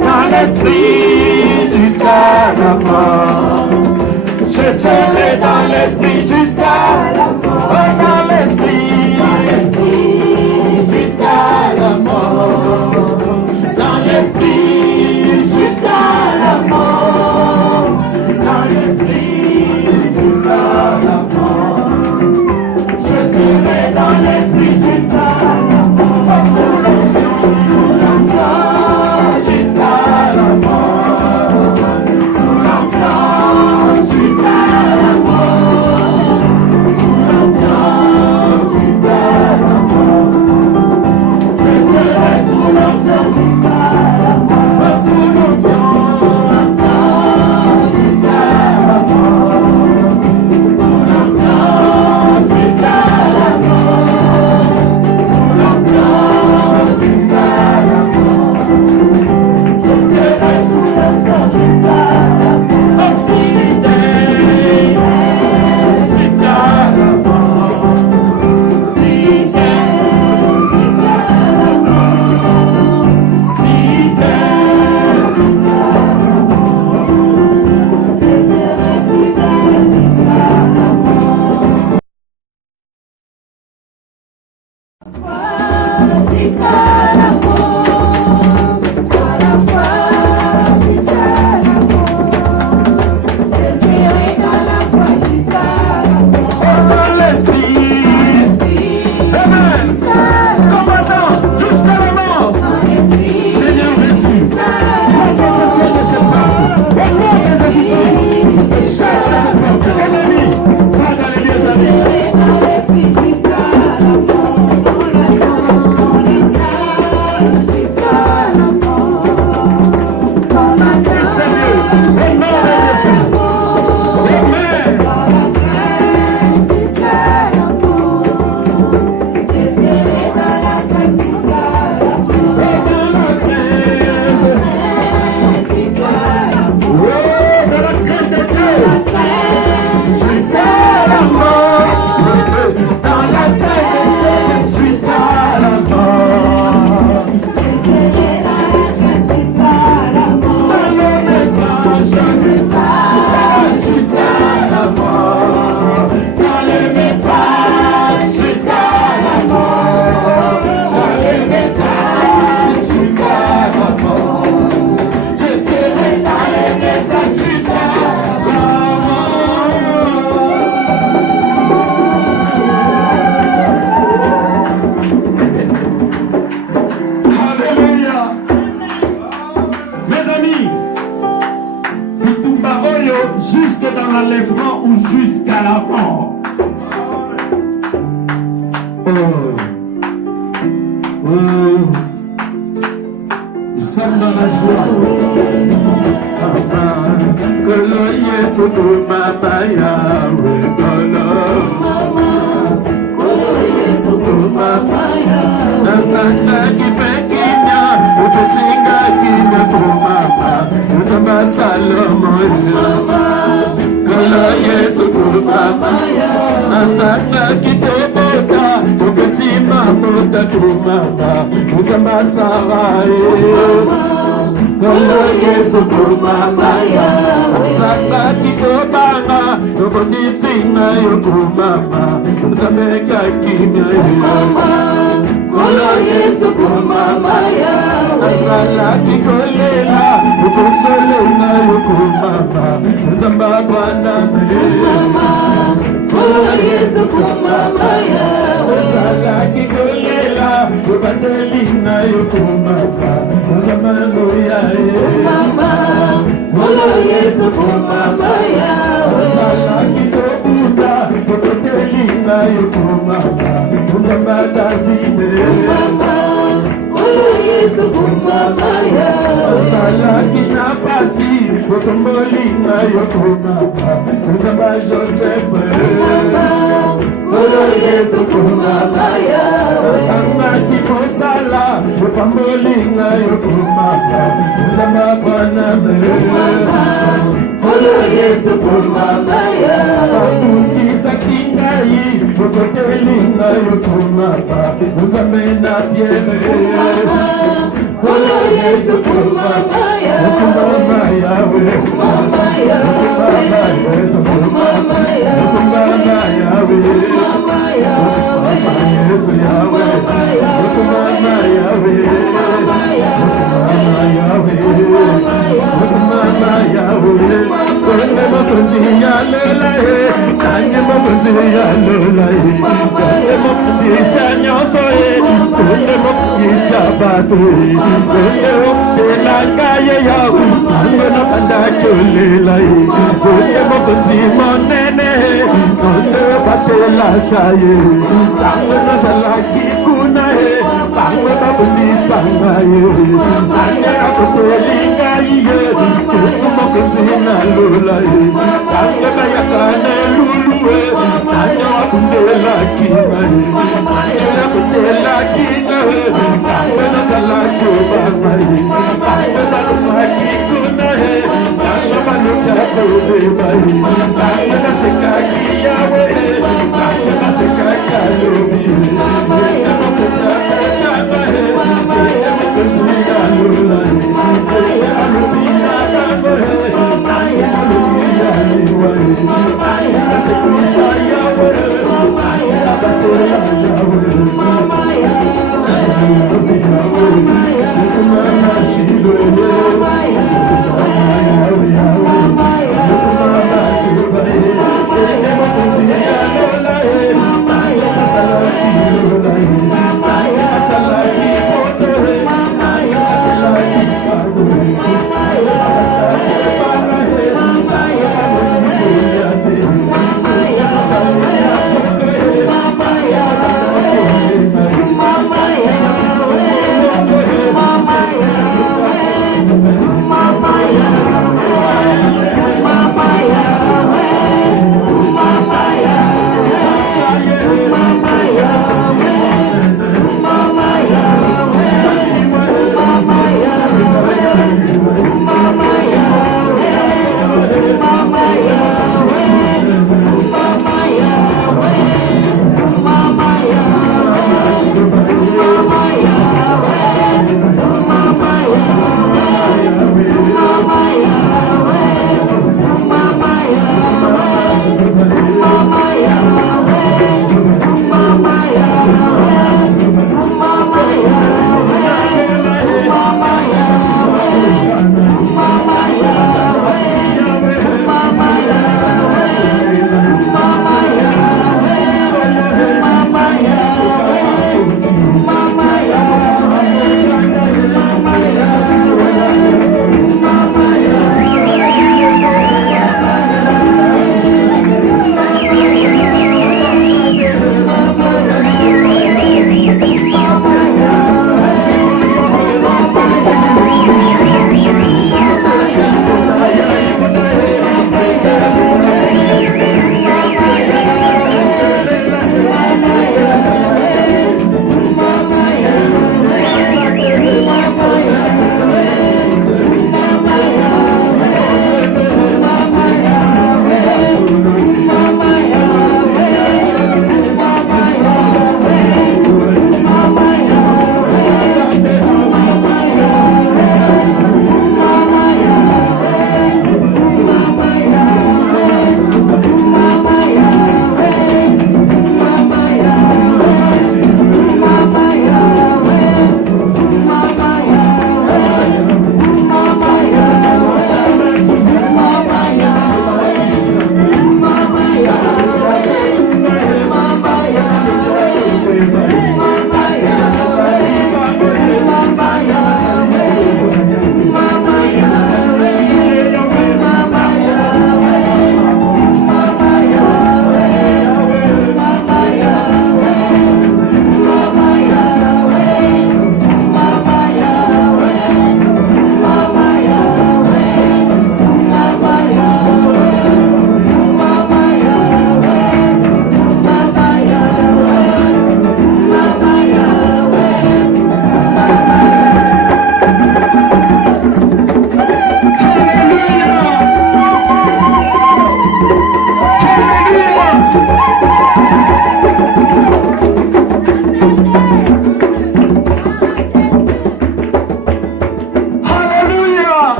Dans l'esprit jusqu'à la mort. Je serai dans l'esprit jusqu'à la mort. Nous sommes dans la joie. Que le Yesu kumama yawe kolo. Nasanga kipekinya, upesinga kinya kumama. Utamba Salomo kolo Yesu kumama. Nasanga kiteboka, upesima bota kumama. Utamba Sarai kolo Yesu kumama ya. Nasanga kitobanga, uponisinga yo kumama. Utameka kimya kolo Yesu kumama ya. Nasanga kikolela, uposolenga yo kumama. Utamba bwana kolo Yesu kumama ya. Nasanga kikolela, upandelinga yo kumama. Utamba ngoya kumama. Kolo Yesu kumama ya. Nasanga kitobuta, upandelinga yo kumama. Utamba Davide kumama. Kolo Yesu kumama ya. Nasanga kinapasi, utombolinga yo kumama. Utamba Joseph kumama. Kolo Yesu kumama ya. Nasanga kifosala, utombolinga yo kumama. Utamba Barnabé kumama. Kolo Yesu kumama ya. Bakundisa kingai, ukotelinga yo kumama. Utamba na Pierre kumama. Kolo Yesu kumama ya. Kumama yawe kumama ya. Kumama Yesu kumama ya. Kumama yawe kumama ya. Kumama Yesu yawe kumama yawe. Kumama yawe kumama yawe. Kone mokonzi ya lola e, kane mokonzi ya lola e. Kone mokonzi ya nyonso e, kone mokonzi ya bato e. Kone okelanga ye ya, kane na panda kolela e. Kone mokonzi monene e, kone batela kaye. Kane na salaki kuna e, kane babundisanga e. Kane akotelinga e, Yesu mokonzi na lola e. Kane bayakane lulu e, kane wakundela kinga e. Kane wakundela kinga e, kane na salaki obama e. Kane balumaki kuna e, kane balumaki obeba e. Kane na sekaki yawe e, kane na sekaki alobi e. Kane mokonzi akakaba e, kane mokonzi ya lola e. Kane alobi na kabo e, kane alobi ya liwa e. Kane na sekwisa yawe e, kane na batela yawe e. Alobi yawe e, kumama shilo e. Kumama yawe yawe, kumama shiva e. Kane mokonzi ya lola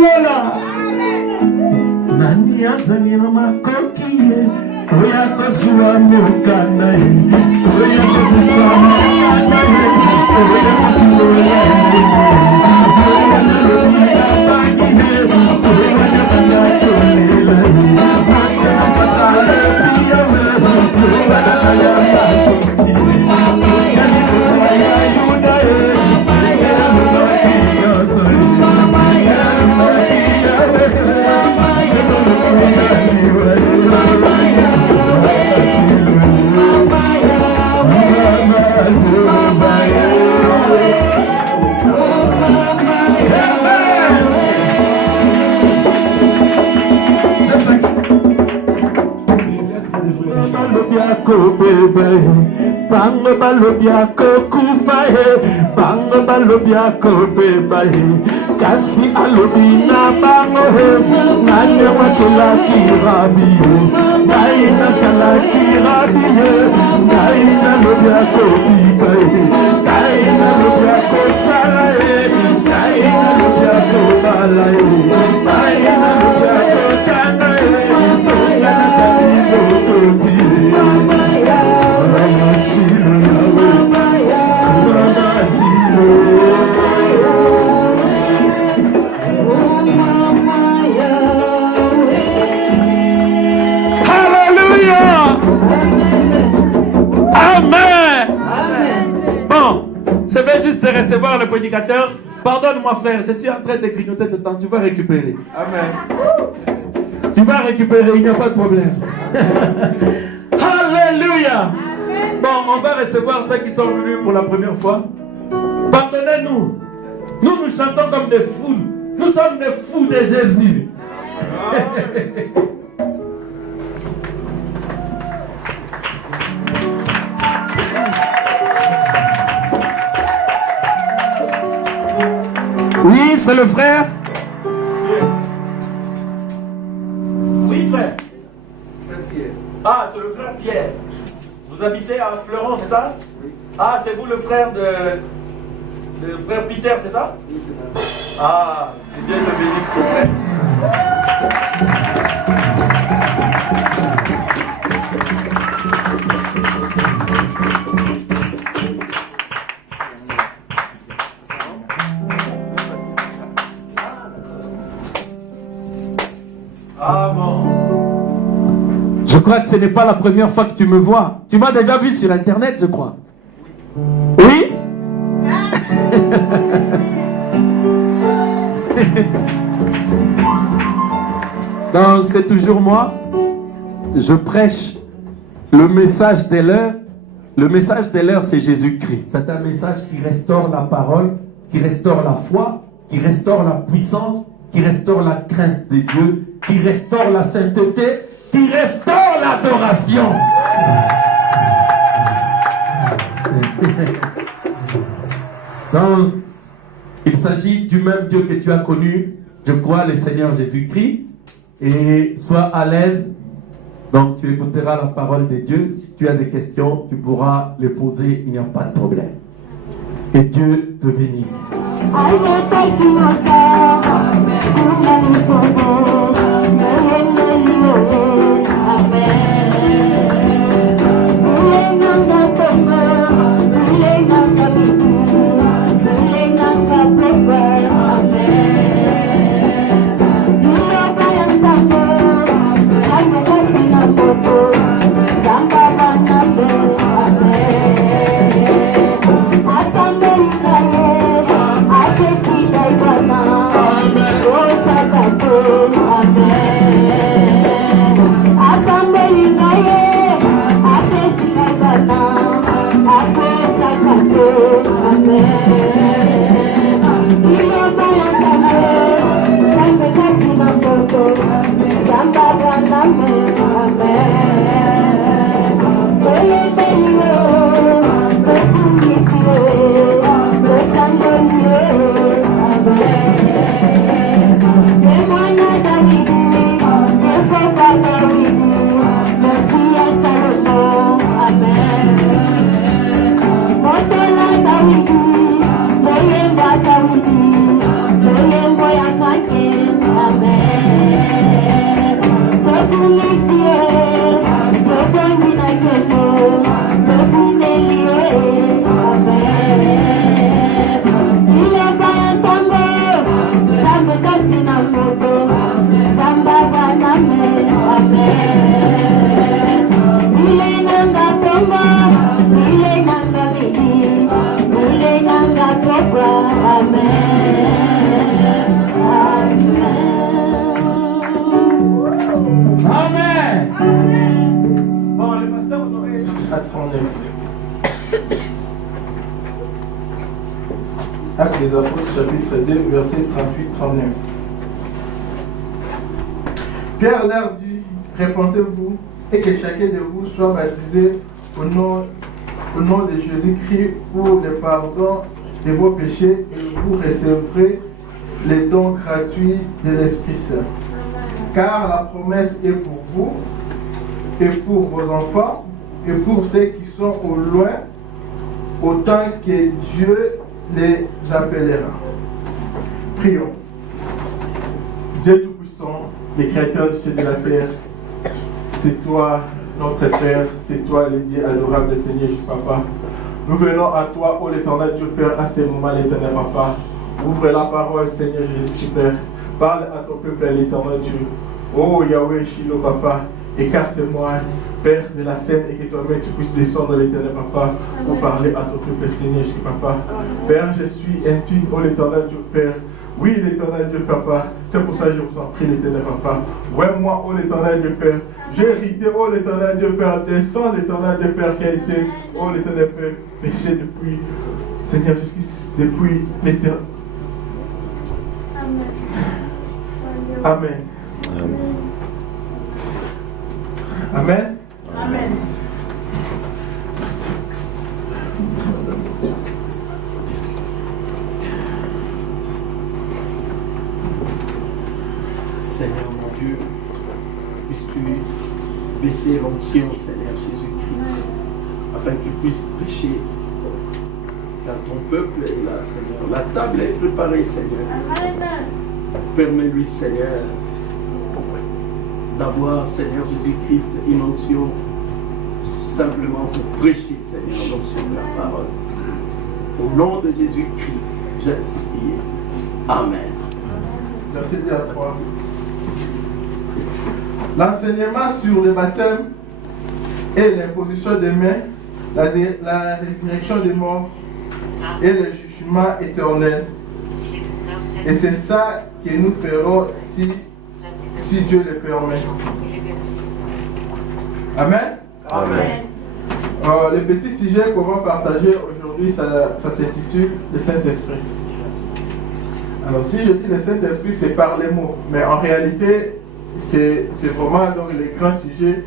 Lola. Nani azani na makokie. Oya kosuwa mokana ye. Oya kobuka mokana ye. Oya kosuwa mokana ye. Oya nalobi na bagi ye. Oya nabanda cholela ye. Oya napatale biya we. Oya nakaya makokie. Oya nikotaya yuda ye. Oya nabaki yoso ye. Oya nabaki yawe. Bango balobiako kufaye, bango balobiako bebaye, kasi alobi na bango he, nane wakela kirabiyo, naina sala kirabiye, naina lobiako bikaye, naina lobiako salaye, naina lobiako balaye, naina lobiako tanaye, naina kabilo kotiye. Hallelujah. Amen. Bon, je vais juste recevoir le prédicateur. Pardonne-moi frère, je suis en train de grignoter de temps, tu vas récupérer. Amen. Tu vas récupérer, il n'y a pas de problème. Alléluia. Bon, on va recevoir ceux qui sont venus pour la première fois. Pardonnez-nous. Nous chantons comme des fous. Nous sommes des fous de Jésus. Oui, c'est le frère. Oui, frère. Ah, c'est le frère Pierre. Vous habitez à Florence, c'est ça? Oui. Ah, c'est vous le frère de frère Peter, c'est ça? Oui, c'est ça. Ah, que Dieu te bénisse, mon frère. Ah bon. Je crois que ce n'est pas la première fois que tu me vois. Tu m'as déjà vu sur Internet, je crois. Oui? Donc, c'est toujours moi. Je prêche le message de l'heure. Le message de l'heure, c'est Jésus-Christ. C'est un message qui restaure la parole, qui restaure la foi, qui restaure la puissance, qui restaure la crainte de Dieu, qui restaure la sainteté, qui restaure l'adoration. Donc, il s'agit du même Dieu que tu as connu, je crois, le Seigneur Jésus-Christ. Et sois à l'aise. Donc, tu écouteras la parole de Dieu. Si tu as des questions, tu pourras les poser. Il n'y a pas de problème. Que Dieu te bénisse. chapitre 2, versets 38-39. Pierre leur dit, répentez-vous et que chacun de vous soit baptisé au nom de Jésus-Christ pour le pardon de vos péchés et vous recevrez les dons gratuits de l'Esprit Saint. Car la promesse est pour vous et pour vos enfants et pour ceux qui sont au loin, autant que Dieu les appellera. Prions. Dieu Tout-Puissant, le Créateur du ciel et de la terre, c'est toi notre Père, c'est toi le Dieu adorable, Seigneur Jésus Papa. Nous venons à toi, ô l'Éternel Dieu Père, à ce moment, l'Éternel Papa. Ouvre la parole, Seigneur Jésus Père. Parle à ton peuple, l'Éternel Dieu. Oh Yahweh, Shiloh Papa, écarte-moi, Père de la scène, et que toi-même tu puisses descendre, l'Éternel Papa, pour parler à ton peuple, Seigneur Jésus Papa. Père, je suis intime, ô l'Éternel Dieu Père. Oui, l'Éternel Dieu Papa, c'est pour ça que je vous en prie, l'Éternel Papa. Ouais, moi, ô l'Éternel Dieu Père, j'ai hérité, ô l'Éternel Dieu Père, des sangs, l'Éternel Dieu Père qui a été, ô l'Éternel Père, péché depuis, Seigneur Jésus, depuis l'éternel. Amen. Amen. Amen. Amen. Seigneur mon Dieu, puisses-tu baisser l'onction, Seigneur Jésus-Christ, afin qu'il puisse prêcher car ton peuple est là, Seigneur. La table est préparée, Seigneur. Permets-lui, Seigneur, d'avoir, Seigneur Jésus-Christ, une onction simplement pour prêcher, Seigneur, l'onction de la parole. Au nom de Jésus-Christ, j'ai ainsi prié. Amen. Verset 2 à 3. L'enseignement sur le baptême et l'imposition des mains, la résurrection des morts et le jugement éternel. Et c'est ça que nous ferons si Dieu le permet. Amen. Amen. Le petit sujet qu'on va partager aujourd'hui, ça s'intitule le Saint-Esprit. Alors si je dis le Saint-Esprit, c'est par les mots, mais en réalité, c'est vraiment donc le grand sujet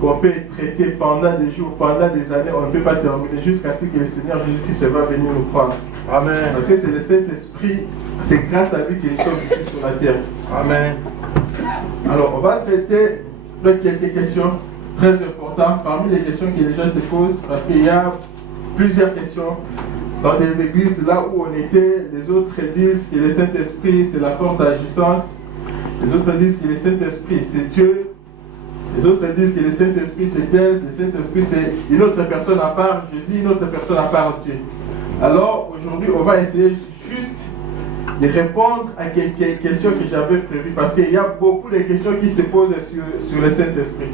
qu'on peut traiter pendant des jours, pendant des années, on ne peut pas terminer jusqu'à ce que le Seigneur Jésus-Christ va venir nous prendre. Amen. Parce que c'est le Saint-Esprit, c'est grâce à lui que nous sommes ici sur la terre. Amen. Alors on va traiter de quelques questions très importantes parmi les questions que les gens se posent, parce qu'il y a plusieurs questions. Dans des églises là où on était, les autres disent que le Saint-Esprit c'est la force agissante, les autres disent que le Saint-Esprit c'est Dieu, les autres disent que le Saint-Esprit c'est Thèse, le Saint-Esprit c'est une autre personne à part Jésus, une autre personne à part Dieu. Alors aujourd'hui on va essayer juste de répondre à quelques questions que j'avais prévues, parce qu'il y a beaucoup de questions qui se posent sur le Saint-Esprit.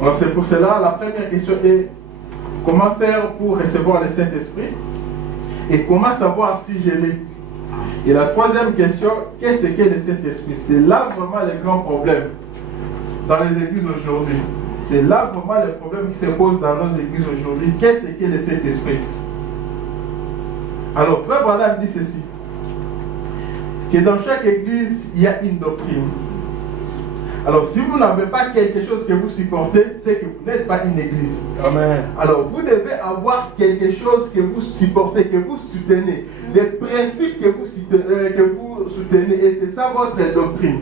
Alors c'est pour cela, la première question est: comment faire pour recevoir le Saint-Esprit? Et comment savoir si je l'ai? Et la troisième question, qu'est-ce que le Saint-Esprit? C'est là vraiment le grand problème dans les églises aujourd'hui. C'est là vraiment le problème qui se pose dans nos églises aujourd'hui. Qu'est-ce que le Saint-Esprit? Alors, Frère Branham dit ceci, que dans chaque église, il y a une doctrine. Alors, si vous n'avez pas quelque chose que vous supportez, c'est que vous n'êtes pas une église. Amen. Alors, vous devez avoir quelque chose que vous supportez, que vous soutenez. Les principes que vous soutenez, et c'est ça votre doctrine.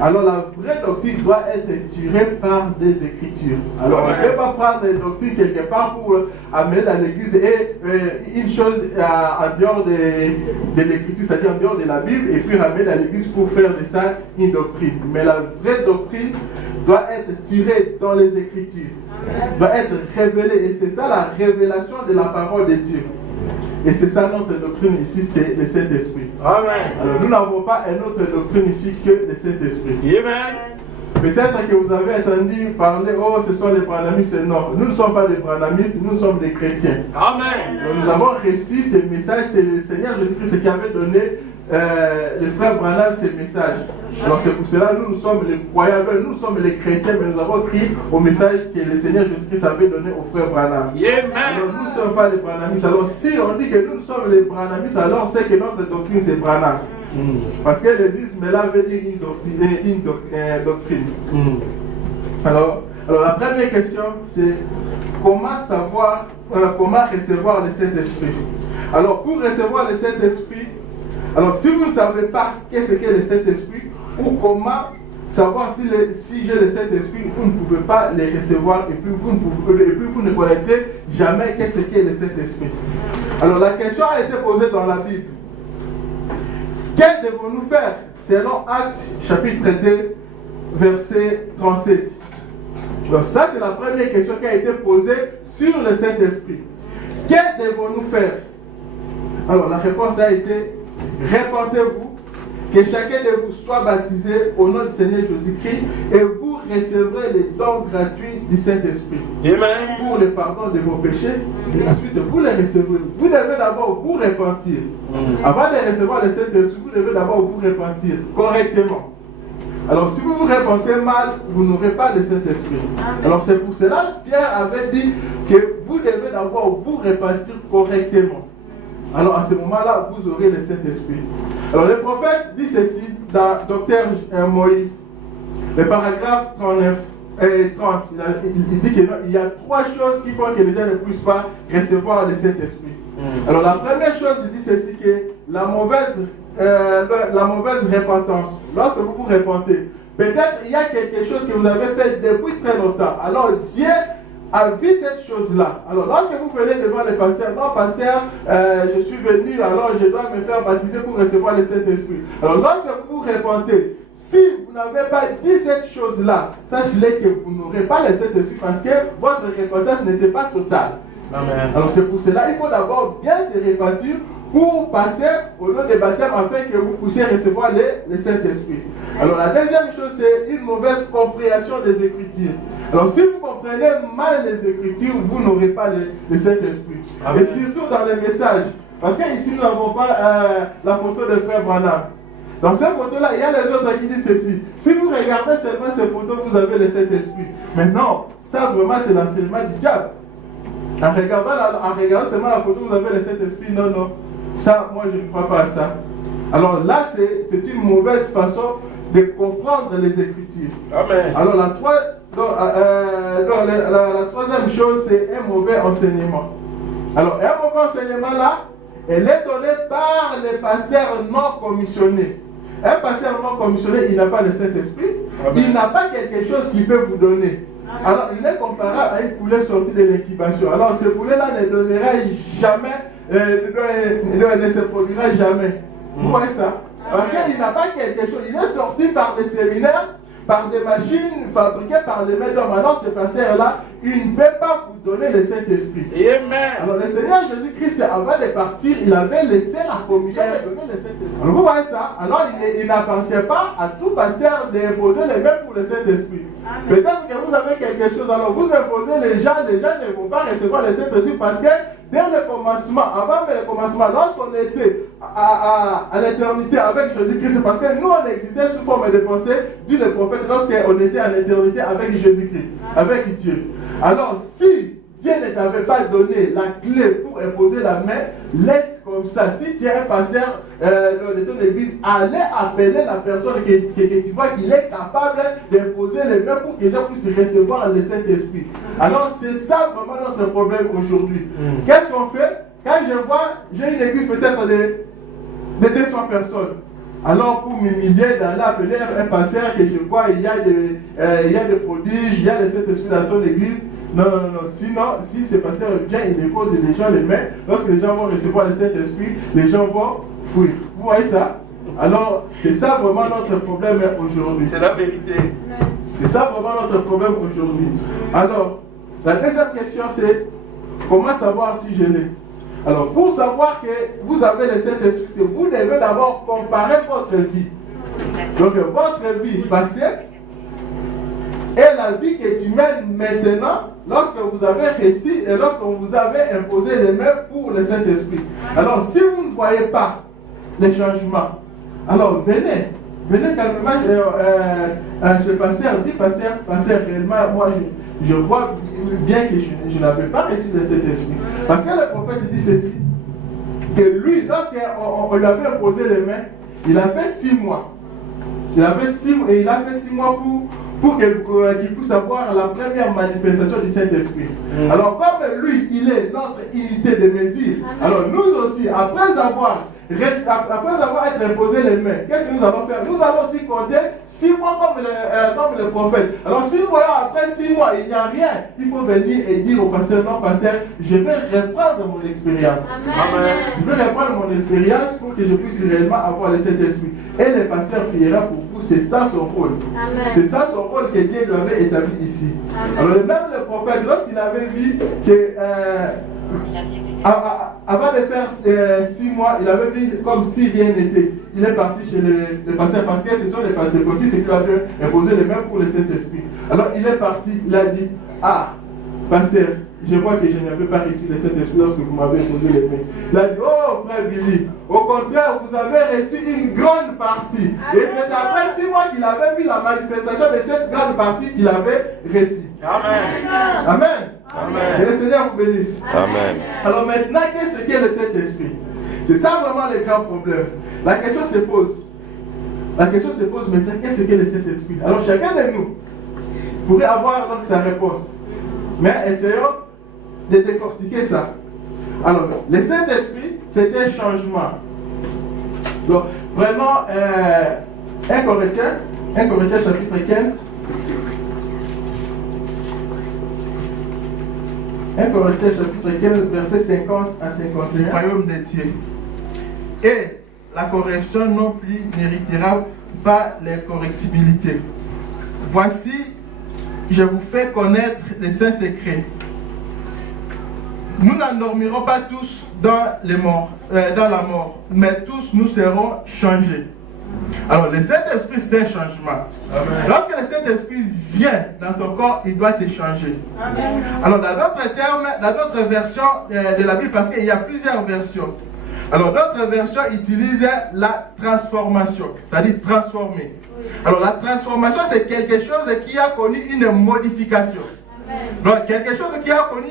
Alors, la vraie doctrine doit être tirée par des Écritures. Alors, on ne peut pas prendre des doctrines quelque part pour amener dans l'église et une chose en dehors de l'Écriture, c'est-à-dire en dehors de la Bible, et puis ramener dans l'église pour faire de ça une doctrine. Mais la vraie doctrine doit être tirée dans les Écritures, doit être révélée, et c'est ça la révélation de la parole de Dieu. Et c'est ça notre doctrine ici, c'est le Saint-Esprit. Amen. Alors nous n'avons pas une autre doctrine ici que le Saint-Esprit. Amen. Peut-être que vous avez entendu parler, oh ce sont les branhamistes. Non, nous ne sommes pas des branhamistes, nous sommes des chrétiens. Amen. Donc, nous avons reçu ce message, c'est le Seigneur Jésus-Christ qui avait donné les frères Branham ces messages. Alors c'est pour cela nous sommes les croyants, nous sommes les chrétiens, mais nous avons cru au message que le Seigneur Jésus-Christ avait donné aux frères Branham. Alors nous ne sommes pas les Branhamistes. Alors si on dit que nous sommes les Branhamistes, alors c'est que notre doctrine c'est Branham. Parce que les ismes-là veut dire une doctrine. Alors la première question c'est comment savoir, comment recevoir le Saint-Esprit. Alors pour recevoir le Saint-Esprit, alors si vous ne savez pas qu'est-ce qu'est le Saint-Esprit ou comment savoir si j'ai le Saint-Esprit, vous ne pouvez pas le recevoir et puis vous ne connaissez jamais qu'est-ce qu'est le Saint-Esprit. Alors la question a été posée dans la Bible. Que devons-nous faire selon Actes chapitre 2 verset 37. Donc ça c'est la première question qui a été posée sur le Saint-Esprit. Que devons-nous faire? Alors la réponse a été: répandez-vous, que chacun de vous soit baptisé au nom du Seigneur Jésus-Christ et vous recevrez les dons gratuits du Saint-Esprit. Amen. Pour le pardon de vos péchés, et ensuite vous les recevrez. Vous devez d'abord vous repentir. Avant de recevoir le Saint-Esprit, vous devez d'abord vous repentir correctement. Alors si vous vous repentez mal, vous n'aurez pas le Saint-Esprit. Alors c'est pour cela que Pierre avait dit que vous devez d'abord vous repentir correctement. Alors à ce moment-là, vous aurez le Saint-Esprit. Alors le prophète dit ceci dans Docteur Moïse, le paragraphe 39 et 30. Il dit qu'il y a trois choses qui font que les gens ne puissent pas recevoir le Saint-Esprit. Alors la première chose, il dit ceci, que la mauvaise repentance. Lorsque vous vous repentez, peut-être il y a quelque chose que vous avez fait depuis très longtemps. Alors Dieu a vu cette chose-là. Alors lorsque vous venez devant le pasteur, non pasteur, je suis venu, alors je dois me faire baptiser pour recevoir le Saint-Esprit. Alors lorsque vous vous repentez, si vous n'avez pas dit cette chose-là, sachez que vous n'aurez pas le Saint-Esprit parce que votre repentance n'était pas totale. Amen. Alors c'est pour cela, il faut d'abord bien se repentir pour passer au nom des baptêmes afin que vous puissiez recevoir le Saint-Esprit. Alors la deuxième chose, c'est une mauvaise compréhension des Écritures. Alors si vous comprenez mal les Écritures, vous n'aurez pas le Saint-Esprit. Et surtout dans les messages. Parce qu'ici nous n'avons pas la photo de frère Branham. Dans cette photo-là, il y a les autres qui disent ceci. Si vous regardez seulement ces photos, vous avez le Saint-Esprit. Mais non, ça vraiment c'est l'enseignement du diable. En regardant seulement la photo, vous avez le Saint-Esprit. Non, non. Ça, moi je ne crois pas à ça. Alors là, c'est une mauvaise façon de comprendre les Écritures. Amen. Alors la troisième chose, c'est un mauvais enseignement. Alors un mauvais enseignement là, elle est donnée par les pasteurs non commissionnés. Un pasteur non commissionné, il n'a pas le Saint-Esprit. Il n'a pas quelque chose qu'il peut vous donner. Alors il est comparable à une poulet sortie de l'incubation. Alors ce poulet-là ne donnera jamais, ne se produira jamais. Vous voyez ça? Parce qu'il n'a pas quelque chose. Il est sorti par des séminaires, par des machines fabriquées par les mains d'hommes. Alors ce pasteur-là, il ne peut pas vous donner le Saint-Esprit. Amen. Alors le Seigneur Jésus-Christ, avant de partir, il avait laissé la commission de donner le Saint-Esprit. Alors vous voyez ça? Alors il n'appartient pas à tout pasteur d'imposer les mains pour le Saint-Esprit. Peut-être que vous avez quelque chose, alors vous imposez les gens ne vont pas recevoir le Saint-Esprit parce que dès le commencement, avant le commencement, lorsqu'on était à l'éternité avec Jésus-Christ, parce que nous on existait sous forme de pensée, dit le prophète, lorsqu'on était en éternité avec Jésus-Christ, avec Dieu. Alors si Dieu ne t'avait pas donné la clé pour imposer la main, laisse comme ça. Si tu es un pasteur de ton église, allez appeler la personne que tu vois qu'il est capable d'imposer les mains pour que les gens puissent recevoir le Saint-Esprit. Alors c'est ça vraiment notre problème aujourd'hui. Qu'est-ce qu'on fait? Quand je vois, j'ai une église peut-être de 200 personnes. Alors pour m'humilier d'aller appeler un pasteur que je vois, il y a des prodiges, il y a le Saint-Esprit dans son église. Non. Sinon, si ce pasteur vient, il dépose les gens les mains. Lorsque les gens vont recevoir le Saint-Esprit, les gens vont fuir. Vous voyez ça? Alors, c'est ça vraiment notre problème aujourd'hui. C'est la vérité. C'est ça vraiment notre problème aujourd'hui. Alors, la deuxième question, c'est comment savoir si je l'ai? Alors, pour savoir que vous avez le Saint-Esprit, vous devez d'abord comparer votre vie. Donc, votre vie passée et la vie que tu mènes maintenant, lorsque vous avez réussi et lorsque vous avez imposé les mains pour le Saint-Esprit. Alors, si vous ne voyez pas les changements, Alors venez calmement chez le pasteur, dit pasteur, réellement, moi je vois bien que je n'avais pas reçu de cet esprit. Parce que le prophète dit ceci, que lui, lorsqu'on lui avait imposé les mains, il a fait 6 mois. Il a fait 6 mois pour qu'il puisse avoir la première manifestation du Saint-Esprit. Alors comme lui, il est notre unité de mesure, alors nous aussi, après avoir été imposé les mains, qu'est-ce que nous allons faire? Nous allons aussi compter 6 mois comme le prophète. Alors si nous voyons après 6 mois, il n'y a rien, il faut venir et dire au pasteur, non pasteur, je vais reprendre mon expérience. Je vais reprendre mon expérience pour que je puisse réellement avoir le Saint-Esprit. Et le pasteur priera pour vous, c'est ça son rôle. C'est ça son rôle que Dieu lui avait établi ici. Alors même le prophète, lorsqu'il avait vu que avant de faire 6 mois, il avait vu comme si rien n'était. Il est parti chez le pasteur parce que ce sont les pentecôtistes qui lui avaient imposé les mains pour le Saint-Esprit. Alors il est parti, il a dit, ah, pasteur, je vois que je n'avais pas reçu le Saint-Esprit lorsque vous m'avez posé les mains. Il a dit, oh frère Billy, au contraire, vous avez reçu une grande partie. Et c'est après 6 mois qu'il avait vu la manifestation de cette grande partie qu'il avait reçue. Amen. Amen. Amen. Que le Seigneur vous bénisse. Amen. Alors maintenant, qu'est-ce qu'est le Saint-Esprit? C'est ça vraiment le grand problème. La question se pose. Maintenant, qu'est-ce qu'est le Saint-Esprit? Alors chacun de nous pourrait avoir donc sa réponse. Mais essayons de décortiquer ça. Alors, le Saint-Esprit, c'est un changement. Donc, prenons 1 Corinthiens chapitre 15. 1 Corinthiens chapitre 15, verset 50 à 51. Royaume de Dieu. Et la correction non plus n'héritera pas les correctibilités. Voici, je vous fais connaître les saints secrets. Nous n'endormirons pas tous dans la mort, mais tous nous serons changés. Alors, le Saint-Esprit, c'est un changement. Amen. Lorsque le Saint-Esprit vient dans ton corps, il doit te changer. Amen. Alors, dans d'autres termes, dans d'autres versions de la Bible, parce qu'il y a plusieurs versions. Alors, d'autres versions utilisent la transformation, c'est-à-dire transformer. Alors, la transformation, c'est quelque chose qui a connu une modification. Amen. Donc, quelque chose qui a connu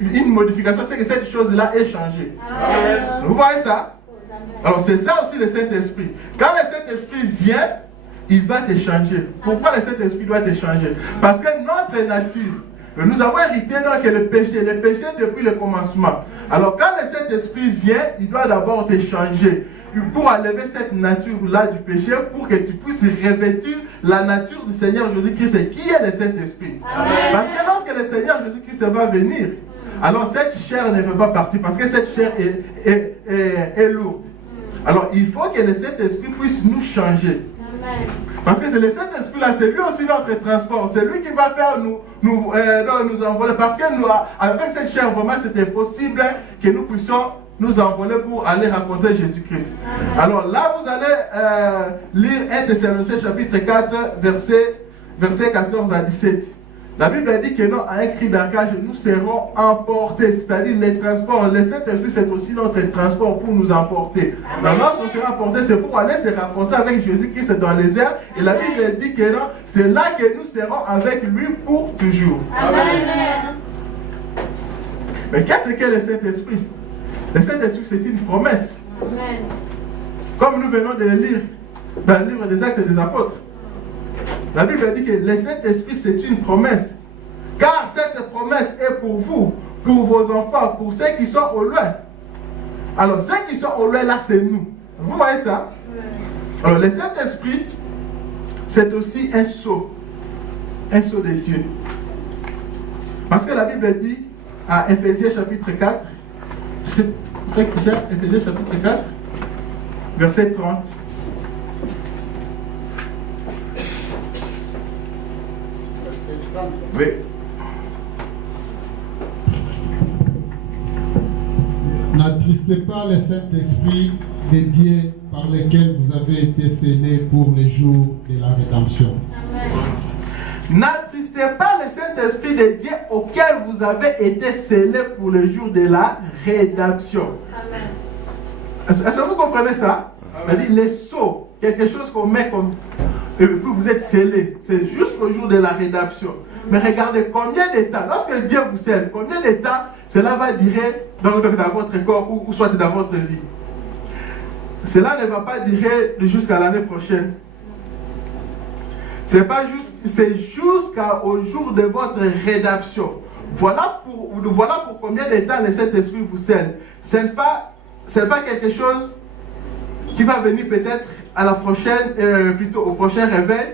une modification, c'est que cette chose-là est changée. Amen. Vous voyez ça? Alors c'est ça aussi le Saint-Esprit. Quand le Saint-Esprit vient, il va te changer. Pourquoi le Saint-Esprit doit te changer? Parce que notre nature, nous avons hérité donc le péché depuis le commencement. Alors quand le Saint-Esprit vient, il doit d'abord te changer pour enlever cette nature-là du péché, pour que tu puisses revêtir la nature du Seigneur Jésus-Christ, qui est le Saint-Esprit. Parce que lorsque le Seigneur Jésus-Christ va venir, alors cette chair ne veut pas partir, parce que cette chair est lourde. Alors il faut que le Saint-Esprit puisse nous changer. Amen. Parce que c'est le Saint-Esprit là, c'est lui aussi notre transport. C'est lui qui va faire nous envoler. Parce que nous, avec cette chair, vraiment, c'est impossible que nous puissions nous envoler pour aller rencontrer Jésus-Christ. Alors là, vous allez lire 1 Thessaloniciens chapitre 4, verset 14 à 17. La Bible dit que non, à un cri d'archange, nous serons emportés. C'est-à-dire les transports. Le Saint-Esprit, c'est aussi notre transport pour nous emporter. Donc, lorsqu'on sera emporté, c'est pour aller se rencontrer avec Jésus-Christ dans les airs. Et la Bible dit que non, c'est là que nous serons avec lui pour toujours. Amen. Mais qu'est-ce que le Saint-Esprit? Le Saint-Esprit, c'est une promesse. Amen. Comme nous venons de le lire dans le livre des Actes des Apôtres. La Bible dit que le Saint-Esprit, c'est une promesse. Car cette promesse est pour vous, pour vos enfants, pour ceux qui sont au loin. Alors, ceux qui sont au loin, là, c'est nous. Vous voyez ça? Alors, le Saint-Esprit, c'est aussi un sceau de Dieu. Parce que la Bible dit à Éphésiens chapitre 4, Éphésiens chapitre 4, verset 30. Oui. N'attristez pas le Saint-Esprit de Dieu par lequel vous avez été scellés pour le jour de la rédemption. N'attristez pas le Saint-Esprit de Dieu auquel vous avez été scellés pour le jour de la rédemption. Est-ce que vous comprenez ça? C'est-à-dire les sceaux, quelque chose qu'on met comme... Et puis vous êtes scellés. C'est jusqu'au jour de la rédemption. Mais regardez combien de temps, lorsque Dieu vous scelle, combien de temps cela va durer dans votre corps ou soit dans votre vie. Cela ne va pas durer jusqu'à l'année prochaine. C'est pas juste, c'est jusqu'au jour de votre rédemption. Voilà pour combien de temps le Saint-Esprit vous scelle. Ce n'est pas quelque chose qui va venir peut-être à la prochaine, plutôt au prochain réveil,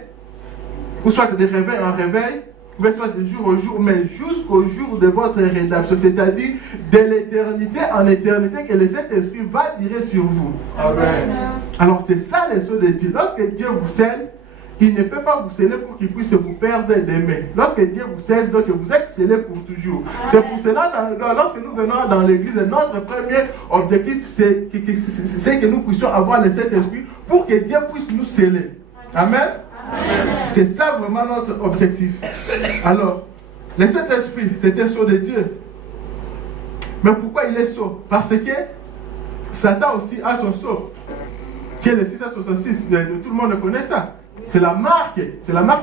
ou soit de réveil en réveil, ou soit de jour au jour, mais jusqu'au jour de votre rédemption, c'est-à-dire de l'éternité en éternité que le Saint-Esprit va durer sur vous. Amen. Alors c'est ça les sceaux de Dieu. Lorsque Dieu vous scelle, il ne peut pas vous sceller pour qu'il puisse vous perdre d'aimer. Lorsque Dieu vous scelle, donc vous êtes scellé pour toujours. C'est pour cela, lorsque nous venons dans l'église, notre premier objectif, c'est que nous puissions avoir le Saint-Esprit pour que Dieu puisse nous sceller. Amen. C'est ça vraiment notre objectif. Alors, le Saint-Esprit, c'est un sceau de Dieu. Mais pourquoi il est sceau? Parce que Satan aussi a son sceau, qui est le 666. Tout le monde connaît ça. C'est la marque